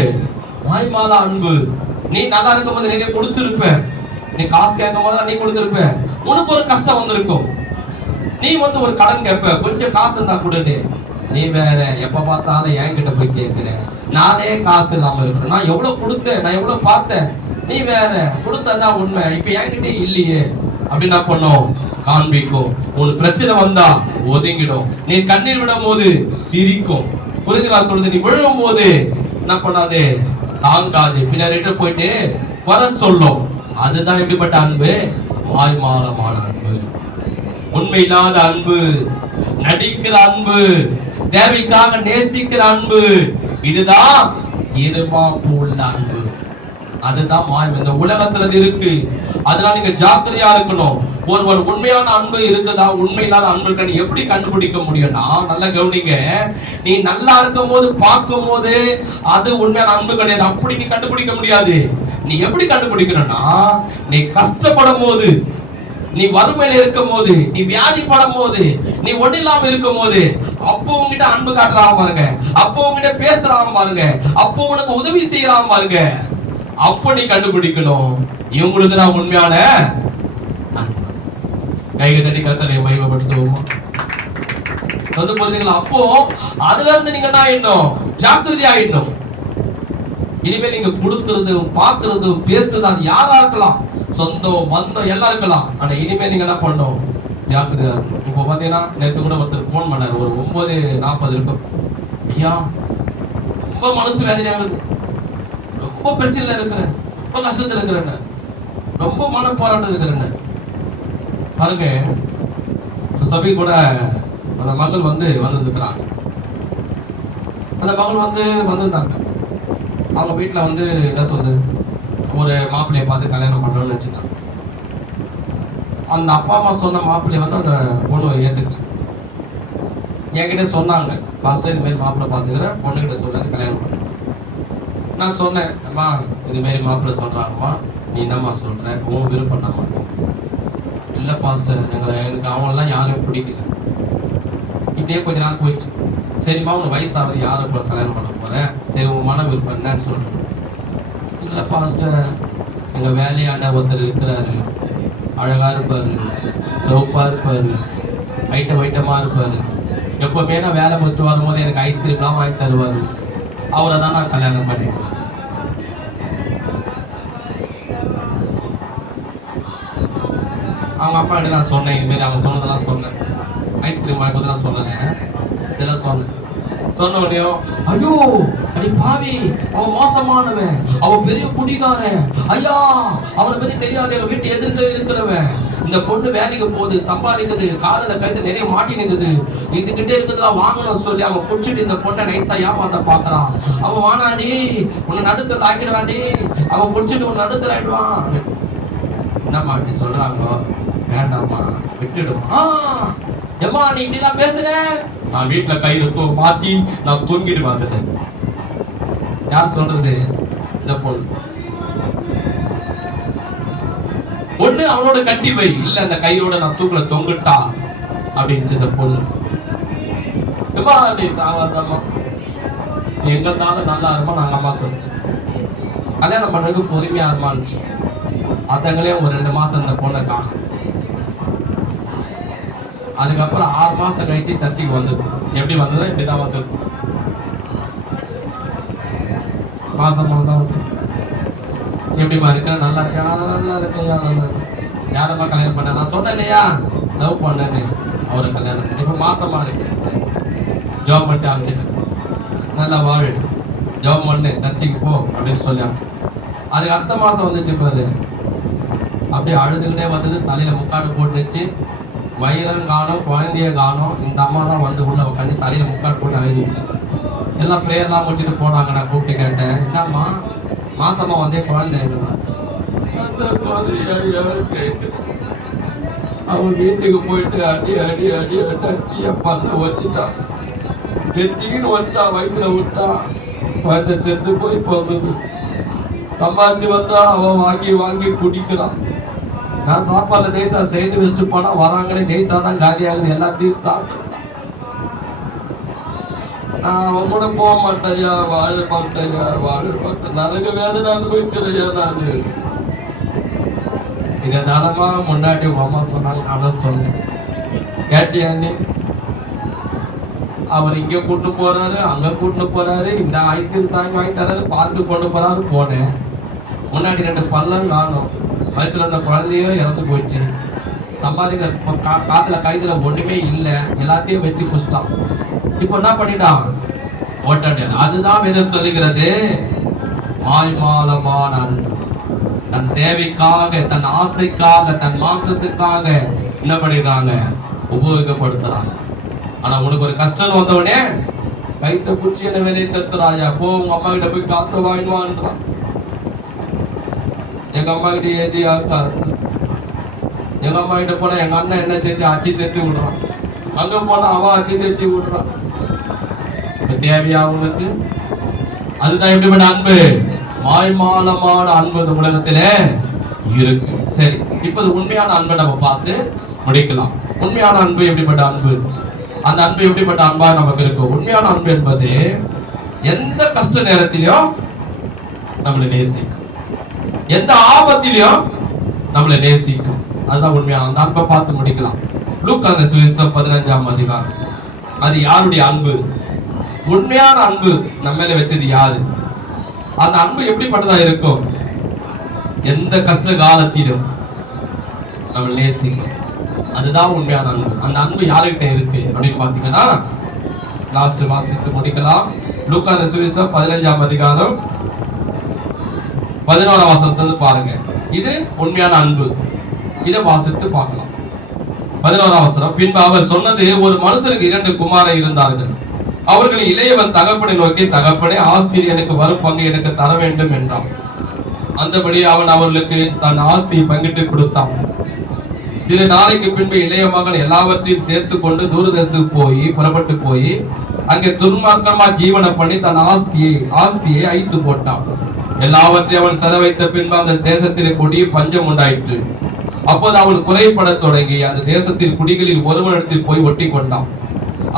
மாய்மால அன்பு. நீ நல்லா இருக்கும் போது நீங்க கொடுத்திருப்ப, நீ காசு கேட்கும் போது நீ கொடுத்திருப்ப. உனக்கு ஒரு கஷ்டம் வந்திருக்கும், நீ வந்து ஒரு கடன் கேட்ப, கொஞ்சம் காசு இருந்தா கொடுன்னு. நீ வேற எப்ப பார்த்தாலும் என்கிட்ட போய் கேட்கிற, நானே காசு இல்லாம இருக்கிறேன், நான் எவ்வளவு கொடுத்தேன், நான் எவ்வளவு பார்த்தேன், நீ வேற கொடுத்ததான் உண்மை, இப்ப என்கிட்ட இல்லையே அப்படின்னு என்ன பண்ணும்? காண்பிக்கும். உனக்கு பிரச்சனை வந்தா ஒதுங்கிடும். நீ கண்ணீர் விடும் போது சிரிக்கும். புரிஞ்சுங்களா சொல்றது? நீ விழும் போது என்ன பண்ணாது? தாங்காது, பின்னாடி போயிட்டு வர சொல்லும். அதுதான் எப்படிப்பட்ட அன்பு? மாய்மாலமான அன்பு, உண்மை இல்லாத அன்பு, நடிக்கிற அன்பு, தேவைக்காக நேசிக்கிற அன்பு. இதுதான் இருமாப்பு உள்ள அன்பு. அதுதான் மாயம் இந்த உலகத்துல இருக்கு. அதனால நீங்க ஜாக்கிரதையா இருக்கணும். ஒருவர் உண்மையான அன்பு இருக்குதா, உண்மை இல்லாத அன்பு எப்படி கண்டுபிடிக்க முடியும்னா, நல்லா கவனிங்க. நீ நல்லா இருக்கும் போது பார்க்கும் போது அது உண்மையான அன்பு கிடையாது. அப்படி நீ கண்டுபிடிக்க முடியாது. நீ எப்படி கண்டுபிடிக்கணும்னா, நீ கஷ்டப்படும் போது, நீ வறுமையில இருக்கும் போது, நீ வியாதிப்படும் போது, நீ ஒண்ணு இல்லாம இருக்கும் போது, அப்போ உங்ககிட்ட அன்பு காட்டுறாம பாருங்க, அப்போ உங்ககிட்ட பேசுறாம பாருங்க, அப்போ உனக்கு உதவி செய்யறாம பாருங்க. அப்போ நீ கண்டுபிடிக்கணும், இவங்களுக்கு தான் உண்மையான அன்பு. கைக தட்டி கர்த்தரை மகிமைப்படுத்துவோமா? வந்து புரிஞ்சுங்களா? அப்போ அதுல இருந்து நீங்க என்ன ஆயிடணும்? ஜாக்கிரதை ஆயிடணும். இனிமேல் நீங்க கொடுக்கறது, பாக்குறது, பேசுறது அது யாரா இருக்கலாம், சொந்தம் பந்தம் எல்லாம் இருக்கலாம். ஆனா இனிமேல் நீங்க என்ன பண்ணணும்? ஜாக்கிரதையா இருக்கணும். இப்போ பாத்தீங்கன்னா நேற்று கூட ஒருத்தர் போன் பண்ணாரு, ஒரு 9:40 இருக்கும். ஐயா ரொம்ப மனசு வேதனை ஆகுது, ரொம்ப பிரச்சனைல இருக்கிறேன், ரொம்ப கஷ்டத்துல இருக்கிறேன், ரொம்ப மன போராட்டம் இருக்கிறேன். பாருங்க, சபை கூட அந்த மகள் வந்திருக்கிறாங்க. அந்த மகள் வந்திருந்தாங்க. அவங்க வீட்டுல என்ன சொல்றது, ஒரு மாப்பிள்ளையை பார்த்து கல்யாணம் பண்ணணும்னு நினைச்சுட்டாங்க. அந்த அப்பா அம்மா சொன்ன மாப்பிள்ளையை அந்த பொண்ணு ஏத்துக்க என்கிட்ட சொன்னாங்க, பாஸ்டர் இந்த மாதிரி மாப்பிள்ளை பார்த்துக்கிறேன், பொண்ணுகிட்ட சொல்றேன் கல்யாணம் பண்ண. நான் சொன்னேன், அம்மா இது மாதிரி மாப்பிள்ளை சொல்றாங்கம்மா, நீ என்னம்மா சொல்ற, உன் விருப்பம் பண்ணாமா? இல்ல பாஸ்டர், எனக்கு அவங்களெல்லாம் யாரும் பிடிக்கல. இப்படியே கொஞ்ச நாள் போயிடுச்சு. சரிம்மா உனக்கு வயசாவது, யாரை போல கல்யாணம் பண்ண போறேன், சரி உன் மன விருப்பம் என்னன்னு சொல்றேன். இல்ல பாஸ்டர், எங்க வேலையாண்ட ஒருத்தர் இருக்கிறாரு, அழகா இருப்பாரு, சோப்பா இருப்பாரு, ஐட்டமா இருப்பாரு, எப்பவுமே நான் வேலை முடிச்சுட்டு வரும்போது எனக்கு ஐஸ்கிரீம்லாம் வாங்கி தருவாரு, அவரை தான் நான் கல்யாணம் பண்ணிடுவேன். அவங்க அப்பா கிட்ட நான் சொன்னேன், இது மாதிரி அவங்க சொன்னதெல்லாம் சொன்னேன், ஐஸ்கிரீம் வாங்கி கொடுத்து சொன்னேன், இதெல்லாம் சொன்னேன். சொன்ன உடனே, ஐயோ அடி பாவி, அவன் மோசமானவன், அவன் பெரிய குடிகாரன், ஐயா அவனை பத்தி தெரியாது, எங்க வீட்டு எதிர்க்க இருக்கிறவன், இந்த பொண்ணு வேலைக்கு போகுது, சம்பாதிக்குது, காலில் கைத்து நிறைய மாட்டினுக்குது, இதுகிட்டே இருக்கிறதுலாம் வாங்கணும்னு சொல்லி அவன் குடிச்சிட்டு இந்த பொண்ணை நைஸா ஏமாத்த பாக்குறான். அவன் வானாடி உன்னை நடுத்தல் ஆக்கிடுவாண்டி, அவன் குடிச்சிட்டு உன்னை நடுத்தல் ஆயிடுவான். என்னம்மா அப்படி சொல்றாங்க? வேண்டாமா, விட்டுடுமா. ஏம்மா நீ இப்படிலாம் பேசுற, நான் வீட்டுல கையில மாட்டி நான் தூங்கிட்டு வந்துட்டேன். யார் சொல்றது? இந்த பொண்ணு. ஒண்ணு அவனோட கட்டி வை, இல்ல அந்த கையோட நான் தூக்குல தொங்குட்டா அப்படின்னு இந்த பொண்ணு. நீ சாதாரணமா நீ எங்க இருந்தாலும் நல்லா இருமா நாங்க அம்மா சொல்லிச்சு. கல்யாணம் பண்றதுக்கு பொறுமையா இருமான்னு அதங்களே ஒரு 2 மாசம் இந்த பொண்ணை காணும். அதுக்கப்புறம் 6 மாசம் கழிச்சு சர்ச்சைக்கு வந்தது. எப்படி வந்ததோ இப்படிதான் வந்தது. மாசமா தான் வந்து எப்படிமா இருக்க, நல்லா இருக்கா, நல்லா இருக்கையா, நல்லா இருக்கு. யாரம்மா கல்யாணம் பண்ண? நான் சொன்னேன் இல்லையா லவ் பண்ணேன்னு, அவரை கல்யாணம் பண்ணி இப்ப மாசமா இருக்கு. ஜாப் பண்ணிட்டு அமைச்சிட்டேன், நல்லா வாழு, ஜாப் பண்ணு, சர்ச்சைக்கு போ அப்படின்னு சொல்லி அமைச்சு. அதுக்கு அடுத்த மாசம் வந்துச்சு பாரு, அப்படியே அழுதுகிட்டே வந்தது. தலையில முக்காடு போட்டுச்சு, வயிறம் காணும், குழந்தைய காணும். இந்த அம்மா தான் வந்து உள்ள உட்காந்து தலையில முக்காடு போட்டு அழுதுச்சு. எல்லாம் ப்ரேயர்லாம் முடிச்சுட்டு போனாங்க. நான் கூப்பிட்டு கேட்டேன், என்னம்மா மாசமா வந்தே குழந்தை? அவன் வீட்டுக்கு போயிட்டு அடி அடி அடி அடிச்சு பண்ண வச்சுட்டான். எத்தின்னு வச்சா வயிற்றுல விட்டா குழந்தை செத்து போய் போகுது. சம்பாதிச்சு வந்தா அவன் வாங்கி வாங்கி குடிக்கிறான். நான் சாப்பாடுல தேசா செய்து வச்சுட்டு போனா வராங்களே தேசா தான் காலியாகுது, எல்லாத்தையும் சாப்பிட்டு நான் அவன் கூட போக மாட்டேயா, வாழ மாட்டேயா, வாழ மாட்டேன். எனக்கு வேதனை அனுபவிக்கலையா நானு. இதை தானமா முன்னாடி உங்க அம்மா சொன்னாங்க, நான் சொன்னேன். கேட்டியா நீ? அவர் இங்க கூட்டு போறாரு, அங்க கூட்டு போறாரு, இந்த ஐஸ்கிரீம் தாங்கி வாங்கி தராரு, பார்த்து கொண்டு போறாரு. போனேன், முன்னாடி 2 பள்ளம் காணும், வயிற்றுல அந்த குழந்தையும் இறந்து போயிடுச்சு. சம்பாதிக்க காத்துல கைதுல ஒண்ணுமே இல்லை, எல்லாத்தையும் வச்சு குடிச்சிட்டான். இப்போ என்ன பண்ணிட்டான்? ஓட்டான். அதுதான் வேதம் சொல்லுகிறது, மாய்மாலமான அன்பு. தன் தேவைக்காக, தன் ஆசைக்காக, தன் மாம்சத்துக்காக என்ன பண்ணிடுறாங்க? உபயோகப்படுத்துறாங்க. ஆனா உனக்கு ஒரு கஷ்டம் வந்தவனே கைத்த குச்சி என்ன வேலையை தத்துறாயா, போ உங்க அம்மா கிட்ட போய் காசை வாங்கிடுவான்றான். எங்க அம்மா கிட்ட ஏதியா காசு, எங்க அம்மா கிட்ட போனா எங்க அண்ணன் என்ன தேத்தி அச்சு தேத்தி விடுறான், அங்க போனா அவன் அச்சு தேத்தி விடுறான். தேவையா உனக்கு? அதுதான் எப்படிப்பட்ட அன்பு? மாய்மாலமான அன்பு இந்த உலகத்துல இருக்கு. சரி, இப்ப உண்மையான அன்பை நம்ம பார்த்து முடிக்கலாம். உண்மையான அன்பு எப்படிப்பட்ட அன்பு? அந்த அன்பு எப்படிப்பட்ட அன்பா நமக்கு இருக்கும்? உண்மையான அன்பு என்பது எந்த கஷ்ட நேரத்திலையும் நம்மளை நேசிக்கும், எந்த ஆபத்திலையும் நம்மளை நேசிக்கும். அதுதான் உண்மையான அந்த அன்பை பார்த்து முடிக்கலாம். லூக்கா சுவிசேஷம் 15ஆம் அதிகாரம். அது யாருடைய அன்பு? உண்மையான அன்பு நம்ம மேல வச்சது யாரு? அந்த அன்பு எப்படிப்பட்டதா இருக்கும்? எந்த கஷ்ட காலத்திலும் நம்ம நேசிக்கும். அதுதான் உண்மையான அன்பு. அந்த அன்பு யாருக்கிட்ட இருக்கு அப்படின்னு பாத்தீங்கன்னா, லாஸ்ட் வாசித்து முடிக்கலாம். லூக்கா சுவிசேஷம் 15ஆம் அதிகாரம் 11ஆம் வசனத்தை பாருங்க. இது உண்மையான அன்பு. இதை வாசித்து பார்க்கலாம். 11ஆம் வசனம். பின்பு அவர் சொன்னது, ஒரு மனுஷனுக்கு 2 குமாரர் இருந்தார்கள். அவர்கள் இளையவன் தகப்பனை நோக்கி, தகப்பனே, ஆஸ்தியில் எனக்கு வரும் பங்கு எனக்கு தர வேண்டும் என்றான். அந்தபடி அவன் அவர்களுக்கு தன் ஆஸ்தியை பங்கிட்டு கொடுத்தான். சில நாளைக்கு பின்பு இளைய மகன் எல்லாவற்றையும் சேர்த்து கொண்டு தூரதேசத்துக்கு புறப்பட்டு போய் அங்கே துன்மார்க்கமா ஜீவனை பண்ணி தன் ஆஸ்தியை அழித்து போட்டான். எல்லாவற்றையும் அவன் செலவைத்த பின்பு அந்த தேசத்திலே கொடிய பஞ்சம் உண்டாயிற்று. அப்போது அவன் குறைபட தொடங்கி அந்த தேசத்தில் குடிகளில் ஒருவனிடத்தில் போய் ஒட்டி கொண்டான்.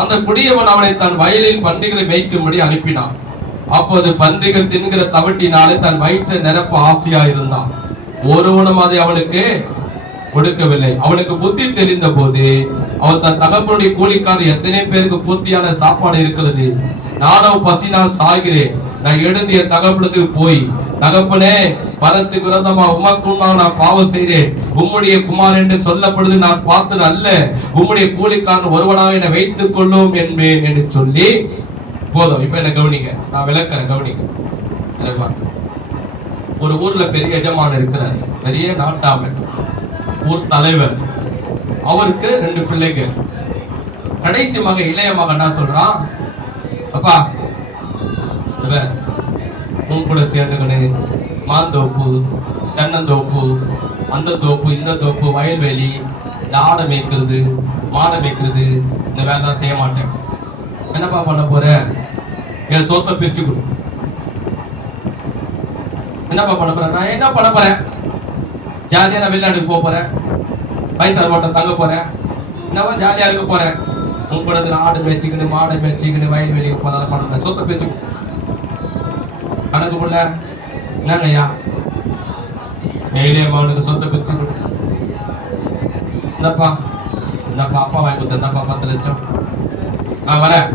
அந்த குடியவன் அவனை தன் வயலில் பன்றிகளை மேய்க்கும்படி அனுப்பினான். அப்போது பன்றிகள் தின்கிற தவட்டினாலே தன் வயிற்றை நிரப்ப ஆசையா இருந்தான். ஒருவனும் அதை அவனுக்கு கொடுக்கவில்லை. அவனுக்கு புத்தி தெரிந்த போது அவன் தன் தகப்பனுடைய கூலிக்காரர், எத்தனை பேருக்கு பூர்த்தியான சாப்பாடு இருக்கிறது, நானோ பசினால் சாகிறேன். நான் எழுந்து என் தகப்பனுக்கு போய், தகப்பனே, பரத்துக்கு விரோதமா உமக்கும் நான் பாவம் செய்தேன், உம்முடைய குமார் என்று சொல்லப்படுது நான் பார்த்தது அல்ல, உம்முடைய கூலிக்காரன் ஒருவனாக என்னை வைத்துக் கொள்ளும் என்பேன் என்று சொல்லி. போதும், இப்ப என்ன கவனிங்க, நான் விளக்கிறேன், கவனிங்க. ஒரு ஊர்ல பெரிய எஜமான் இருக்கிறார், பெரிய நாட்டாமை, ஊர் தலைவர். அவருக்கு 2 பிள்ளைகள். கடைசி மக இளைய மகன் என்ன சொல்றான், அப்பா உன் கூட சேர்ந்துக்கணு மாந்தோப்பு, தென்னந்தோப்பு, அந்த தோப்பு, இந்த தோப்பு, வயல்வெளி, ஆடை மேய்க்கிறது, மாடை மேய்க்கிறது, இந்த வேலைலாம் செய்ய மாட்டேன். என்னப்பா பண்ண போற? என் சொத்தை பிரிச்சு கொடு. என்னப்பா பண்ண போற? நான் என்ன பண்ண போறேன்? ஜாலியா நான் வெளிநாட்டுக்கு போறேன், பைசா ஓட்ட தங்க போறேன், என்னவா ஜாலியா இருக்க போறேன். உங்களுக்கு ஆடு மேய்ச்சிக்கணும், மாடை மேய்ச்சிக்கணும், வயல் வெளியே போனாலும் பண்ண சொத்தை பேச்சு கணக்கு புள்ள என்னங்கய்யா அவனுக்கு சொத்தை பிரிச்சு என்னப்பா என்னப்பா அப்பா வாங்கி கொடுத்தா 10 லட்சம் நான் வரேன்.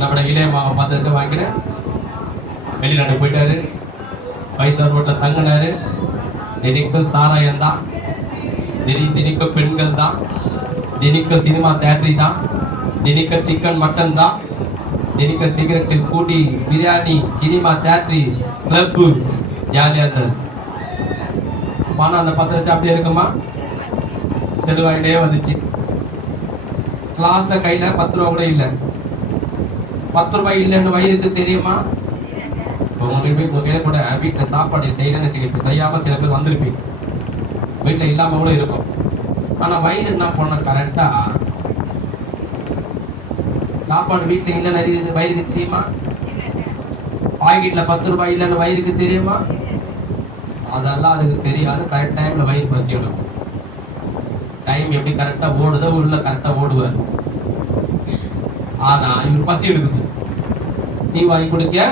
நம்மட இளையமாவை 10 லட்சம் வாங்கிக்கிறேன். வெளிநாடு போயிட்டாரு, பைசா ரோட்ட தங்கினாரு. தினிக்கும் சாராயம் தான், தினிக்கும் பெண்கள் தான், தினிக்கும் சினிமா தேட்டரி தான், தினிக்கும் சிக்கன் மட்டன் தான், தினிக்கும் சிகரெட்டு கூடி பிரியாணி சினிமா தேட்டரி கிளப்பு ஜாலியா இருந்தது. பணம் அந்த 10 லட்சம் அப்படியே இருக்குமா? செலவாயிட்டே வந்துச்சு. லாஸ்ட்ல கையில 10 ரூபா கூட இல்லை. 10 ரூபாய் இல்லைன்னு வயிறுக்கு தெரியுமா? உங்க கூட வீட்டுல சாப்பாடு செய்யலன்னு வச்சுக்க, இப்ப செய்யாம சில பேர் வந்திருப்பீங்க, வீட்டுல இல்லாம கூட இருக்கும். ஆனா வயிறு என்ன பண்ண கரெக்டா சாப்பாடு வீட்டுல இல்லைன்னு வயிறுக்கு தெரியுமா? பாக்கெட்ல 10 ரூபாய் இல்லைன்னு வயிறுக்கு தெரியுமா? அதெல்லாம் அதுக்கு தெரியாது. கரெக்ட் டைம்ல வயிறு பசி எடுக்கும். டைம் எப்படி கரெக்டா ஓடுதோ உள்ள கரெக்டா ஓடுவார். ஆனா இவர் பசி எடுக்குது, டீ வாங்கி கொடுக்க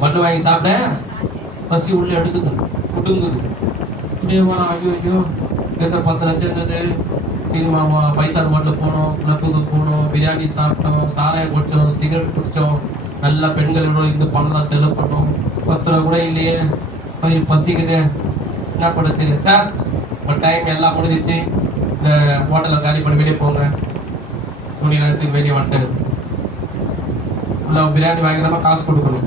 மட்டு வாங்கி சாப்பிட பசி உள்ள எடுக்குது, குடுங்குது. ஐயோ ஐயோ எந்த 10 லட்சம் இருந்தது, சினிமா பைசார் ஹோட்டலுக்கு போனோம், கிளப்புக்கு போனோம், பிரியாணி சாப்பிட்டோம், சாராயம் குடிச்சோம், சிகரெட் குடிச்சோம், நல்ல பெண்களோட இந்த பணம்லாம் செலவு பண்ணோம், 10 ரூபா கூட இல்லையே, வயிறு பசிக்குது, என்ன பண்ண தெரியும் சார். ஒரு டைம் எல்லாம் முடிஞ்சிச்சு, இந்த ஹோட்டலில் காலி பண்ணி வெளியே போங்க. துணி நேரத்துக்கு வெளியே வந்துட்டு உள்ள பிரியாணி வாங்கினா காசு கொடுக்கணும்,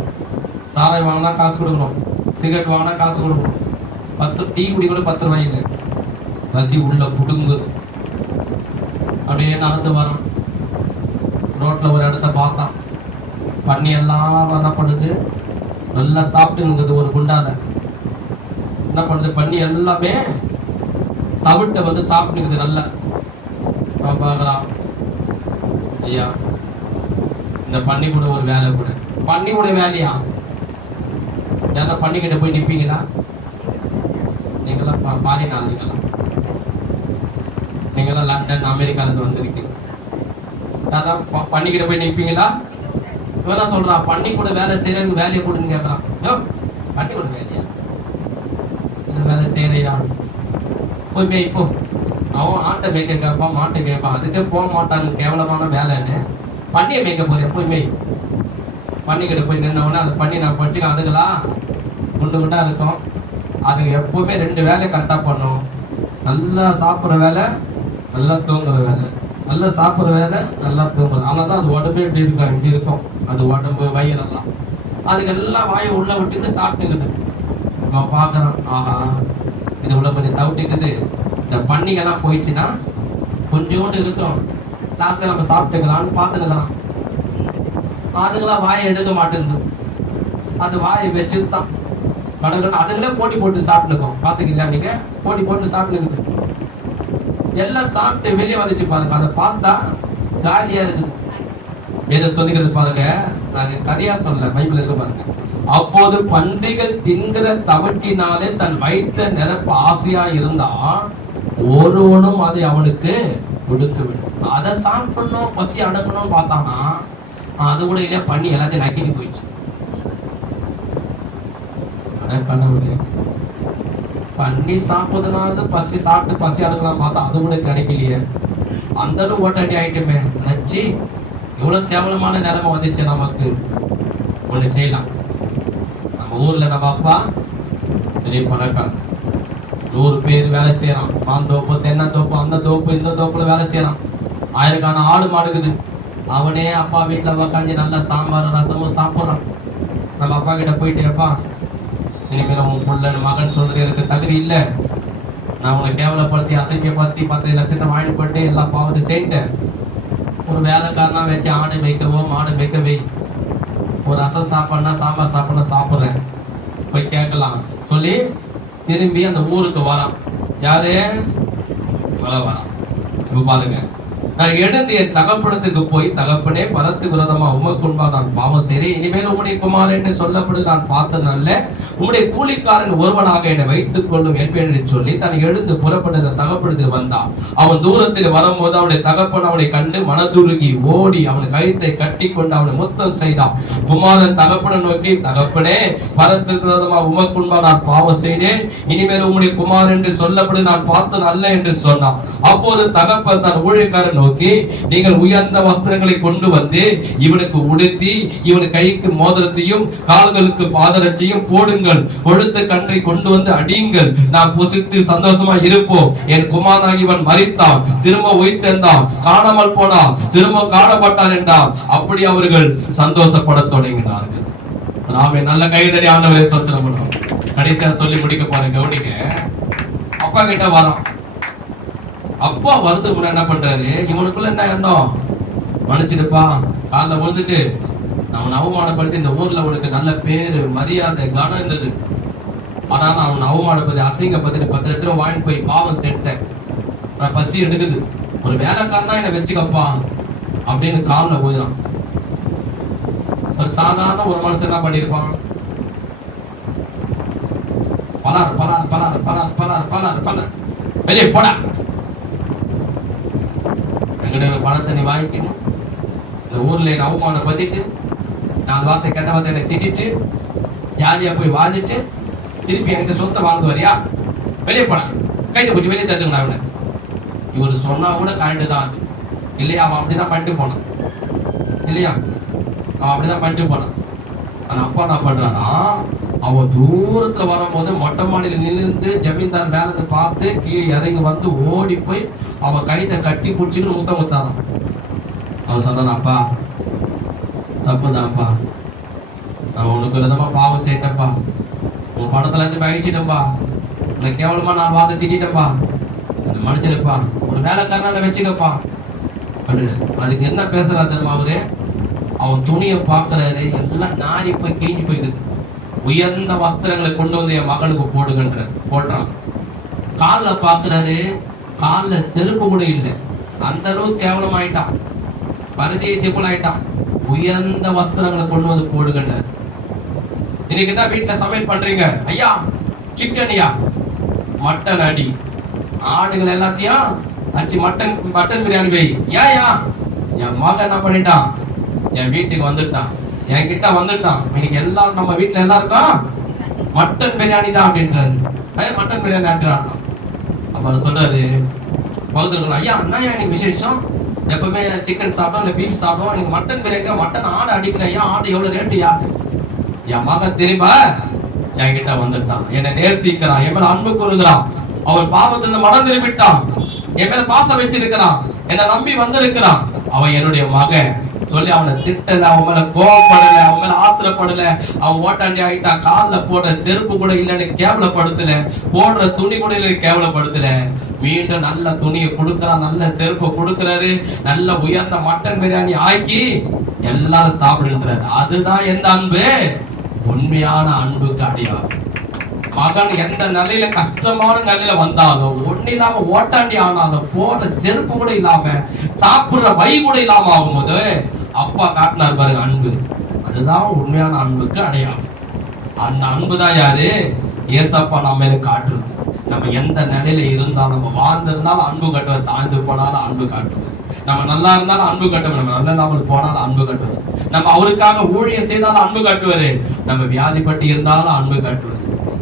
சாராயம் வாங்கினா காசு கொடுக்கணும், சிகரெட் வாங்கினா காசு கொடுக்கணும். 10 டீ குடி கூட 10 ரூபாய் இல்லை. பசி உள்ள புடுங்குது. அப்படியே நடந்து வரோம். ரோட்ல ஒரு இடத்த பார்த்தான். பண்ணி எல்லாம் என்ன பண்ணுது, நல்லா சாப்பிட்டு இருக்குது. ஒரு குண்டால என்ன பண்ணுது, பண்ணி எல்லாமே தவிட்ட வந்து சாப்பிட்டுக்குது. நல்லா பார்க்கலாம். ஐயா இந்த பண்ணி கூட ஒரு வேலை கூட, பண்ணி கூட வேலையா? ஏன்னா பண்ணிக்கிட்ட போய் நிற்பீங்களா? நீங்களாம் பாரினால், நீங்களாம் லண்டன் அமெரிக்காவிலிருந்து வந்திருக்கீங்க. அதான் பண்ணிக்கிட்ட போய் நிற்பீங்களா? இவெல்லாம் சொல்றான் பண்ணி கூட வேலை செய்யறேன்னு வேலையை கொடுன்னு கேட்கறான். யோ பண்ணி கூட வேலையா? வேலை செய்யறையா? போய் மேய் இப்போ. அவன் ஆட்டை மேய்க்க கேட்பான், மாட்டை கேட்பான், அதுக்கே போக மாட்டான்னு கேவலமான வேலைன்னு பண்ணியை மேய்க்க போறேன். போய் மேய். பண்ணிக்கிட்ட போய் நின்றவொடனே அதை பண்ணி நான் படிச்சுக்க. அதுங்களா குண்டு குண்டா இருக்கும். அதுங்க எப்பவுமே 2 வேலை கரெக்டாக பண்ணும். நல்லா சாப்பிட்ற வேலை, நல்லா தூங்குற வேலை, நல்லா சாப்பிட்ற வேலை, நல்லா தூங்குறது. ஆனால் தான் அது உடம்பே இப்படி இருக்கும், இப்படி இருக்கும். அது உடம்பு வயிறெல்லாம் அதுக்கெல்லாம் வாயை உள்ள விட்டுட்டு சாப்பிட்டுக்குது. அவன் பார்க்குறான், ஆஹா இது உள்ள கொஞ்சம் தவிட்டுக்குது. இந்த பண்ணிங்கெல்லாம் போயிடுச்சுன்னா கொஞ்சோண்டு இருக்கும், லாஸ்ட்டில் நம்ம சாப்பிட்டுக்கலாம்னு பார்த்துக்கலாம். அதுங்களாம் வாயை எடுக்க மாட்டேங்குது. அது வாயை வச்சுதான் கடற்கரை அதுங்களே போட்டி போட்டு சாப்பிட்டுக்கோம். பார்த்துக்கிங்களா? நீங்கள் போட்டி போட்டு சாப்பிட்டுக்குது. எல்லாம் சாப்பிட்டு வெளியே வந்துச்சு பாருங்க. அதை பார்த்தா காலியாக இருக்குது. எதை சொல்லிக்கிறது பாருங்க, நான் கதையா சொல்ல, பைபிள் இருக்க பாருங்க. அப்போது பன்றிகள் தின்கிற தவிட்டினாலே தன் வயிற்ற நிரப்ப ஆசையா இருந்தா ஒருவனும் அதை அவனுக்கு கொடுக்க வேண்டும். அதை சாப்பிடணும், பசி அடக்கணும்னு பார்த்தானா அது கூட இல்லையா, பண்ணி எல்லாத்தையும் நக்கிட்டு போயிடுச்சு. பண்ண பண்ணி சாப்பிடுறதுனால பசி சாப்பிட்டு பசி அடக்கலாம் பார்த்தா அது கூட கிடைக்கலையே. அந்த ஓட்டாண்டி ஆயிட்டுமே நச்சு. இவ்வளவு கேவலமான நிலைமை வந்துச்சு. நமக்கு ஒண்ணு செய்யலாம். நம்ம ஊர்ல நம்ம அப்பா பெரிய பணக்காரர், 100 பேர் வேலை செய்யறான். மாந்தோப்பு, தென்னந்தோப்பு, அந்த தோப்பு, இந்த தோப்புல வேலை செய்யறான். ஆயிரக்கான ஆடு மாடுக்குது. அவனே அப்பா வீட்டுல உக்காந்து நல்லா சாம்பார் ரசமும் சாப்பிட்றான். நம்ம அப்பா கிட்ட போயிட்டு, அப்பா இன்னைக்கு உன் புள்ள மகன் சொல்றது எனக்கு தகுதி இல்லை, நான் உன்னை கேவலப்படுத்தி அசைக்கப்படுத்தி 10 லட்சத்தை வாங்கிட்டு போட்டு எல்லாம் பாவத்தை செய்யிட்டேன். ஒரு வேலைக்காரனா வச்சு ஆடு மேய்க்கவோ மாடு மேய்க்கவே, ஒரு ரசம் சாப்பாடுனா சாம்பார் சாப்பிட்னா சாப்பிட்றேன் போய் கேட்கலாம் சொல்லி திரும்பி அந்த ஊருக்கு வரான். யாரு வரான். இப்போ பாருங்க, நான் எழுந்து என் தகப்பனத்துக்கு போய், தகப்பனே, பரத்துக்கு விரோதமா உமக்கு முன்பாக நான் பாவம் செய்தேன். இனிமேல் உம்முடைய குமாரன் என்று சொல்லப்படு நான் பார்த்தனல்ல, உம்முடைய கூலிக்காரன் ஒருவனாக என்னை வைத்துக் கொள்ளும் என்பேன் என்று சொல்லி தான் எழுந்து புறப்பட்ட தகப்பனத்தில் வந்தான். அவன் தூரத்தில் வரும்போது அவனுடைய தகப்பன் அவனை கண்டு மனதுருகி ஓடி அவன் கழுத்தை கட்டி கொண்டு அவனை முத்தம் செய்தான். குமாரன் தகப்பனை நோக்கி, தகப்பனே, பரத்துக்கு விரோதமா உமக்கு முன்பாக நான் பாவம் செய்தேன். இனிமேல் உம்முடைய குமாரன் என்று சொல்லப்படு நான் பார்த்தன் அல்ல என்று சொன்னான். அப்போது தகப்பன் தன் ஊழியக்காரன் நோக்கி, நீங்கள் உயர்ந்த வஸ்திரங்களை கொண்டு வந்து இவனுக்கு உடுத்தி, இவன் கைக்கு மோதிரத்தையும் கால்களுக்கு பாதரட்சையும் போடுங்கள், கொழுத்த கன்றை கொண்டு வந்து அடியுங்கள், நான் புசித்து சந்தோஷமா இருப்போம். என் குமாரனாகி இவன் மரித்தான், திரும்ப உயிர்த்தெழுந்தான், காணாமல் போனான், திரும்ப காணப்பட்டான் என்றான். அப்படி அவர்கள் சந்தோஷப்பட தொடங்கினார்கள். நாம நல்ல கைதடி ஆண்டவரே ஸ்தோத்திரம் பண்ணுவோம். கடைசியா சொல்லி முடிக்க போறேன், கவனிக்க. அப்பா கிட்ட வரோம். அப்பா வரதுக்கு முன்னாடி என்ன பண்றாரு, இவனுக்குள்ள என்ன எண்ணம், மன்னிச்சிடுப்பா, காலில் விழுந்துட்டு அவன் அவமானப்படுத்தி இந்த ஊர்ல அவனுக்கு நல்ல பேரு மரியாதை கனம் இருந்தது. ஆனா அவன் அவமானப்படுத்தி அசிங்கப்படுத்தி 10 லட்சம் ரூபாய் வாங்கிட்டு போய் பாவம் செட்டேன், நான் பசி எடுக்குது, ஒரு வேலைக்காரனா என்னை வச்சுக்கப்பா அப்படின்னு காலில் போயிடான். ஒரு சாதாரண ஒரு மனுஷன் என்ன பண்ணிருப்பான், பலார் பலார் பலார் பலார் பலார் பலார் பலார் வெளியே போடா, பணத்தை நீ வாங்கிக்கணும், இந்த ஊர்ல என்ன அவமானப்படுத்திட்டு 4 வார்த்தை கெட்ட வார்த்தை என்னை திட்டிட்டு ஜாலியா போய் வாழ்ந்துட்டு திருப்பி எனக்கு சொந்த வாழ்ந்து வரியா, வெளியே போனா, கைது பிடிச்சி வெளியே தந்துக்கணும். அவனை இவர் சொன்னா கூட கரெக்டு தான் இல்லையா, அவன் அப்படிதான் பண்ணிட்டு போனான் இல்லையா, அவன் அப்படிதான் பண்ணிட்டு போனான். ஆனா அப்பா என்ன பண்றானா, அவன் தூரத்துல வரும்போது மொட்டை மாடியில் நின்று ஜமீன்தார் வேலை பார்த்து கீழே இறங்கி வந்து ஓடி போய் அவன் கைத்தை கட்டி பிடிச்சிட்டு முத்தம் முத்தாதான். அவன் சொன்னான், அப்பா தப்புதான்ப்பா, நான் உனக்கு விதமா பாவம் செய்யிட்டப்பா, உன் பணத்துல இருந்து பயிற்சிட்டப்பா, உன்னை கேவலமா நான் வாங்க திட்டப்பா, மன்னிச்சிருப்பா, ஒரு வேலைக்காரன வச்சுக்கப்பா. அதுக்கு என்ன பேசுறா தெரியுமா அவரு, அவன் துணியை பார்க்கறாரு, எல்லாம் நாரி போய் கீஞ்சி போய்க்குது. உயர்ந்த வஸ்திரங்களை கொண்டு வந்து என் மகனுக்கு போடுகின்ற போடுறான். காலில் பார்க்கிறாரு, காலில் செருப்பு கூட இல்லை, அந்த அளவுக்கு கேவலம் ஆயிட்டான், பரதேசி போல ஆயிட்டான். உயர்ந்த வஸ்திரங்களை கொண்டு வந்து போடுகின்றார். இன்னைக்கு என்ன வீட்டுல சமையல் பண்றீங்க, ஐயா சிக்கன்யா மட்டன் அடி, ஆடுகள் எல்லாத்தையும் அச்சு மட்டன் பிரியாணி வை. ஏயா என் மகன் என்ன பண்ணிட்டான், என் வீட்டுக்கு வந்துட்டான், என்கிட்ட வந்துட்டான், இன்னைக்கு எல்லாரும் நம்ம வீட்டுல எல்லாருக்கும் மட்டன் பிரியாணி தான் அப்படின்றாரு. மட்டன் பிரியாணி ஆடுறான். அப்ப சொல்றாரு பகுதிகள், ஐயா என்னையா எனக்கு விசேஷம், எப்பவுமே சிக்கன் சாப்பிட்டோம் இல்லை பீஃப் சாப்பிட்டோம், எனக்கு மட்டன் பிரியாணி, மட்டன் ஆடு அடிக்கிறேன், ஐயா ஆடு எவ்வளவு ரேட்டு யா. என் மகன் தெரியுமா என்கிட்ட வந்துட்டான், என்னை நேசிக்கிறான், என் மேல அன்பு கூறுகிறான், அவன் பாவத்திலிருந்து மனம் திரும்பிட்டான், என் மேல பாசம் வச்சிருக்கிறான், என்னை நம்பி வந்திருக்கிறான், அவன் என்னுடைய மகன் சொல்லி அவனை திட்டல, அவன் மேல கோவப்படல, அவன் மேல ஆத்திரப்படல, அவன் ஓட்டாண்டி ஆயிட்டா, காலில் போடுற செருப்பு கூட இல்லைன்னு கேவலப்படுத்தல, போடுற துணி கூட இல்லை கேவலப்படுத்தல, மீண்டும் நல்ல துணியை கொடுக்குறான், நல்ல செருப்பை கொடுக்குறாரு, நல்ல உயர்ந்த மட்டன் பிரியாணி ஆக்கி எல்லாரும் சாப்பிடுன்றாரு. அதுதான் எந்த அன்பு, உண்மையான அன்புக்கு அடையாளம். மகன் எந்த நிலையில கஷ்டமான நிலையில வந்தாலும், ஒண்ணு இல்லாம ஓட்டாண்டி ஆனாலும், போடுற செருப்பு கூட இல்லாம, சாப்பிடுற வை கூட இல்லாம ஆகும்போது அப்பா காட்டினார் பாருங்க அன்பு. அதுதான் உண்மையான அன்புக்கு அடையாளம். அந்த அன்புதான் யாரு, ஏசப்பா நம்ம காட்டுறது. நம்ம எந்த நிலையில இருந்தாலும், நம்ம வாழ்ந்திருந்தாலும் அன்பு கட்டுவார், தாழ்ந்து போனாலும் அன்பு காட்டுவார், நம்ம நல்லா இருந்தாலும் அன்பு கட்டுவார், நம்ம நல்ல நாமல் போனாலும் அன்பு கட்டுவார், நம்ம அவருக்காக ஊழியம் செய்தாலும் அன்பு காட்டுவாரு, நம்ம வியாதிப்பட்டு இருந்தாலும் அன்பு காட்டுவார்.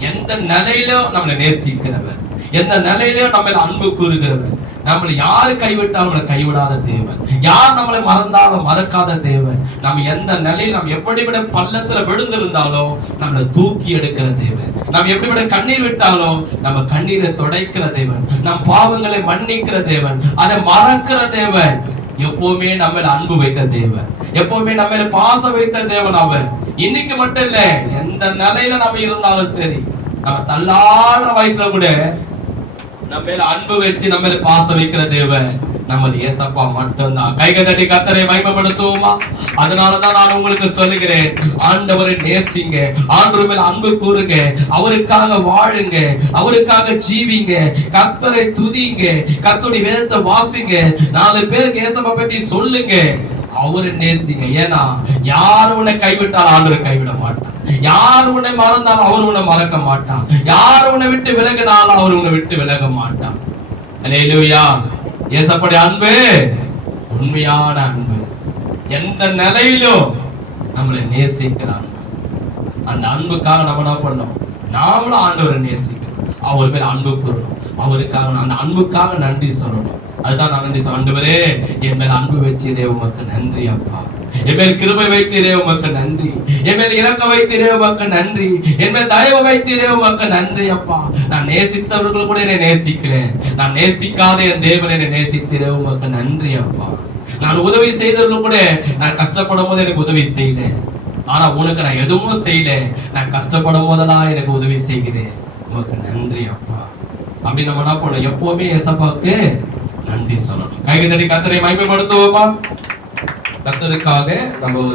எந்த நிலையிலும் நம்மளை நேசிக்கிறவர், எந்த நிலையிலும் நம்ம அன்பு கூறுகிறவர், நம்மளை யாரு கைவிட்டாலும் நம்மளை கைவிடாத தேவன், யார் நம்மளை மறந்தாலும் மறக்காத தேவன், நம்ம எந்த நிலையில் நம்ம எப்படிப்பட்ட பள்ளத்துல விழுந்திருந்தாலும் நம்மளை தூக்கி எடுக்கிற தேவன், நம்ம எப்படிப்பட்ட கண்ணீர் விட்டாலும் நம்ம கண்ணீரை துடைக்கிற தேவன், நம் பாவங்களை மன்னிக்கிற தேவன், அதை மறக்கிற தேவன், எப்பவுமே நம்ம அன்பு வைத்த தேவன், எப்பவுமே நம்ம பாசம் வைத்த தேவன் அவர். இன்னைக்கு மட்டும் இல்ல, எந்த நிலையில நம்ம இருந்தாலும் சரி, நம்ம தள்ளாடுற வயசுல கூட நம்ம அன்பு வச்சு நம்ம பாசம் வைக்கிற தேவன், நமது ஏசப்பா மட்டும்தான். கைகளை தட்டி கர்த்தரை மகிமைப்படுத்துவோமா? அதனாலதான் நான் உங்களுக்கு சொல்லுகிறேன், ஆண்டவரை நேசிங்க, ஆண்டவர் மேல் அன்பு கூறுங்க, அவருக்காக வாழுங்க, அவருக்காக ஜீவிங்க, கர்த்தரை துதிங்க, கர்த்தருடைய வேதத்தை வாசிங்க, 4 பேருக்கு ஏசப்பா பத்தி சொல்லுங்க, அவரை நேசிங்க. ஏன்னா யார் உன்னை கைவிட்டாலும் ஆண்டவர் கைவிட மாட்டான். யார் உன்னை மறந்தாலும் அவர் உன்னை மறக்க மாட்டான். யார் உன்னை விட்டு விலகினாலும் அவர் உன்னை விட்டு விலக மாட்டான். அல்லேலூயா. ஏசப்பாவுடைய அன்பு உண்மையான அன்பு. எந்த நிலையிலும் நம்மளை நேசிக்கிறான். அந்த அன்புக்காக நம்ம என்ன பண்ணோம்? நாமளும் ஆண்டவரை நேசிக்கணும், அவர் மேல் அன்பு கூறணும், அவருக்காக அந்த அன்புக்காக நன்றி சொல்லணும். அதுதான் நான் நன்றி. ஆண்டவரே, என் மேல் அன்பு வச்சீரே உமக்கு நன்றி அப்பா. என் மேல் கிருபை வைத்தீரே உமக்கு நன்றி. என் மேல் இரக்கம் வைத்தீரே உமக்கு நன்றி. என் மேல் தயவு வைத்தீரே உமக்கு நன்றி அப்பா. நான் நேசித்தவர்கள் கூட என்னை நேசிக்கிறேன். நான் நேசிக்காத என் தேவன் என்னை நேசித்தீரே உமக்கு நன்றி அப்பா. நான் உதவி செய்தவர்கள் கூட நான் கஷ்டப்படும் போது எனக்கு உதவி செய்யல. ஆனா உனக்கு நான் எதுவும் செய்யல. நான் கஷ்டப்படும் போதெல்லாம் எனக்கு உதவி செய்கிறேன். உமக்கு நன்றி அப்பா. அப்படி நம்ம என்ன பண்ணணும்? எப்பவுமே ஏசப்பாவுக்கு நன்றி சொல்லணும். கைகளை தட்டி கர்த்தரை மகிமைப்படுத்துவோமா? கர்த்தருக்காக நம்ம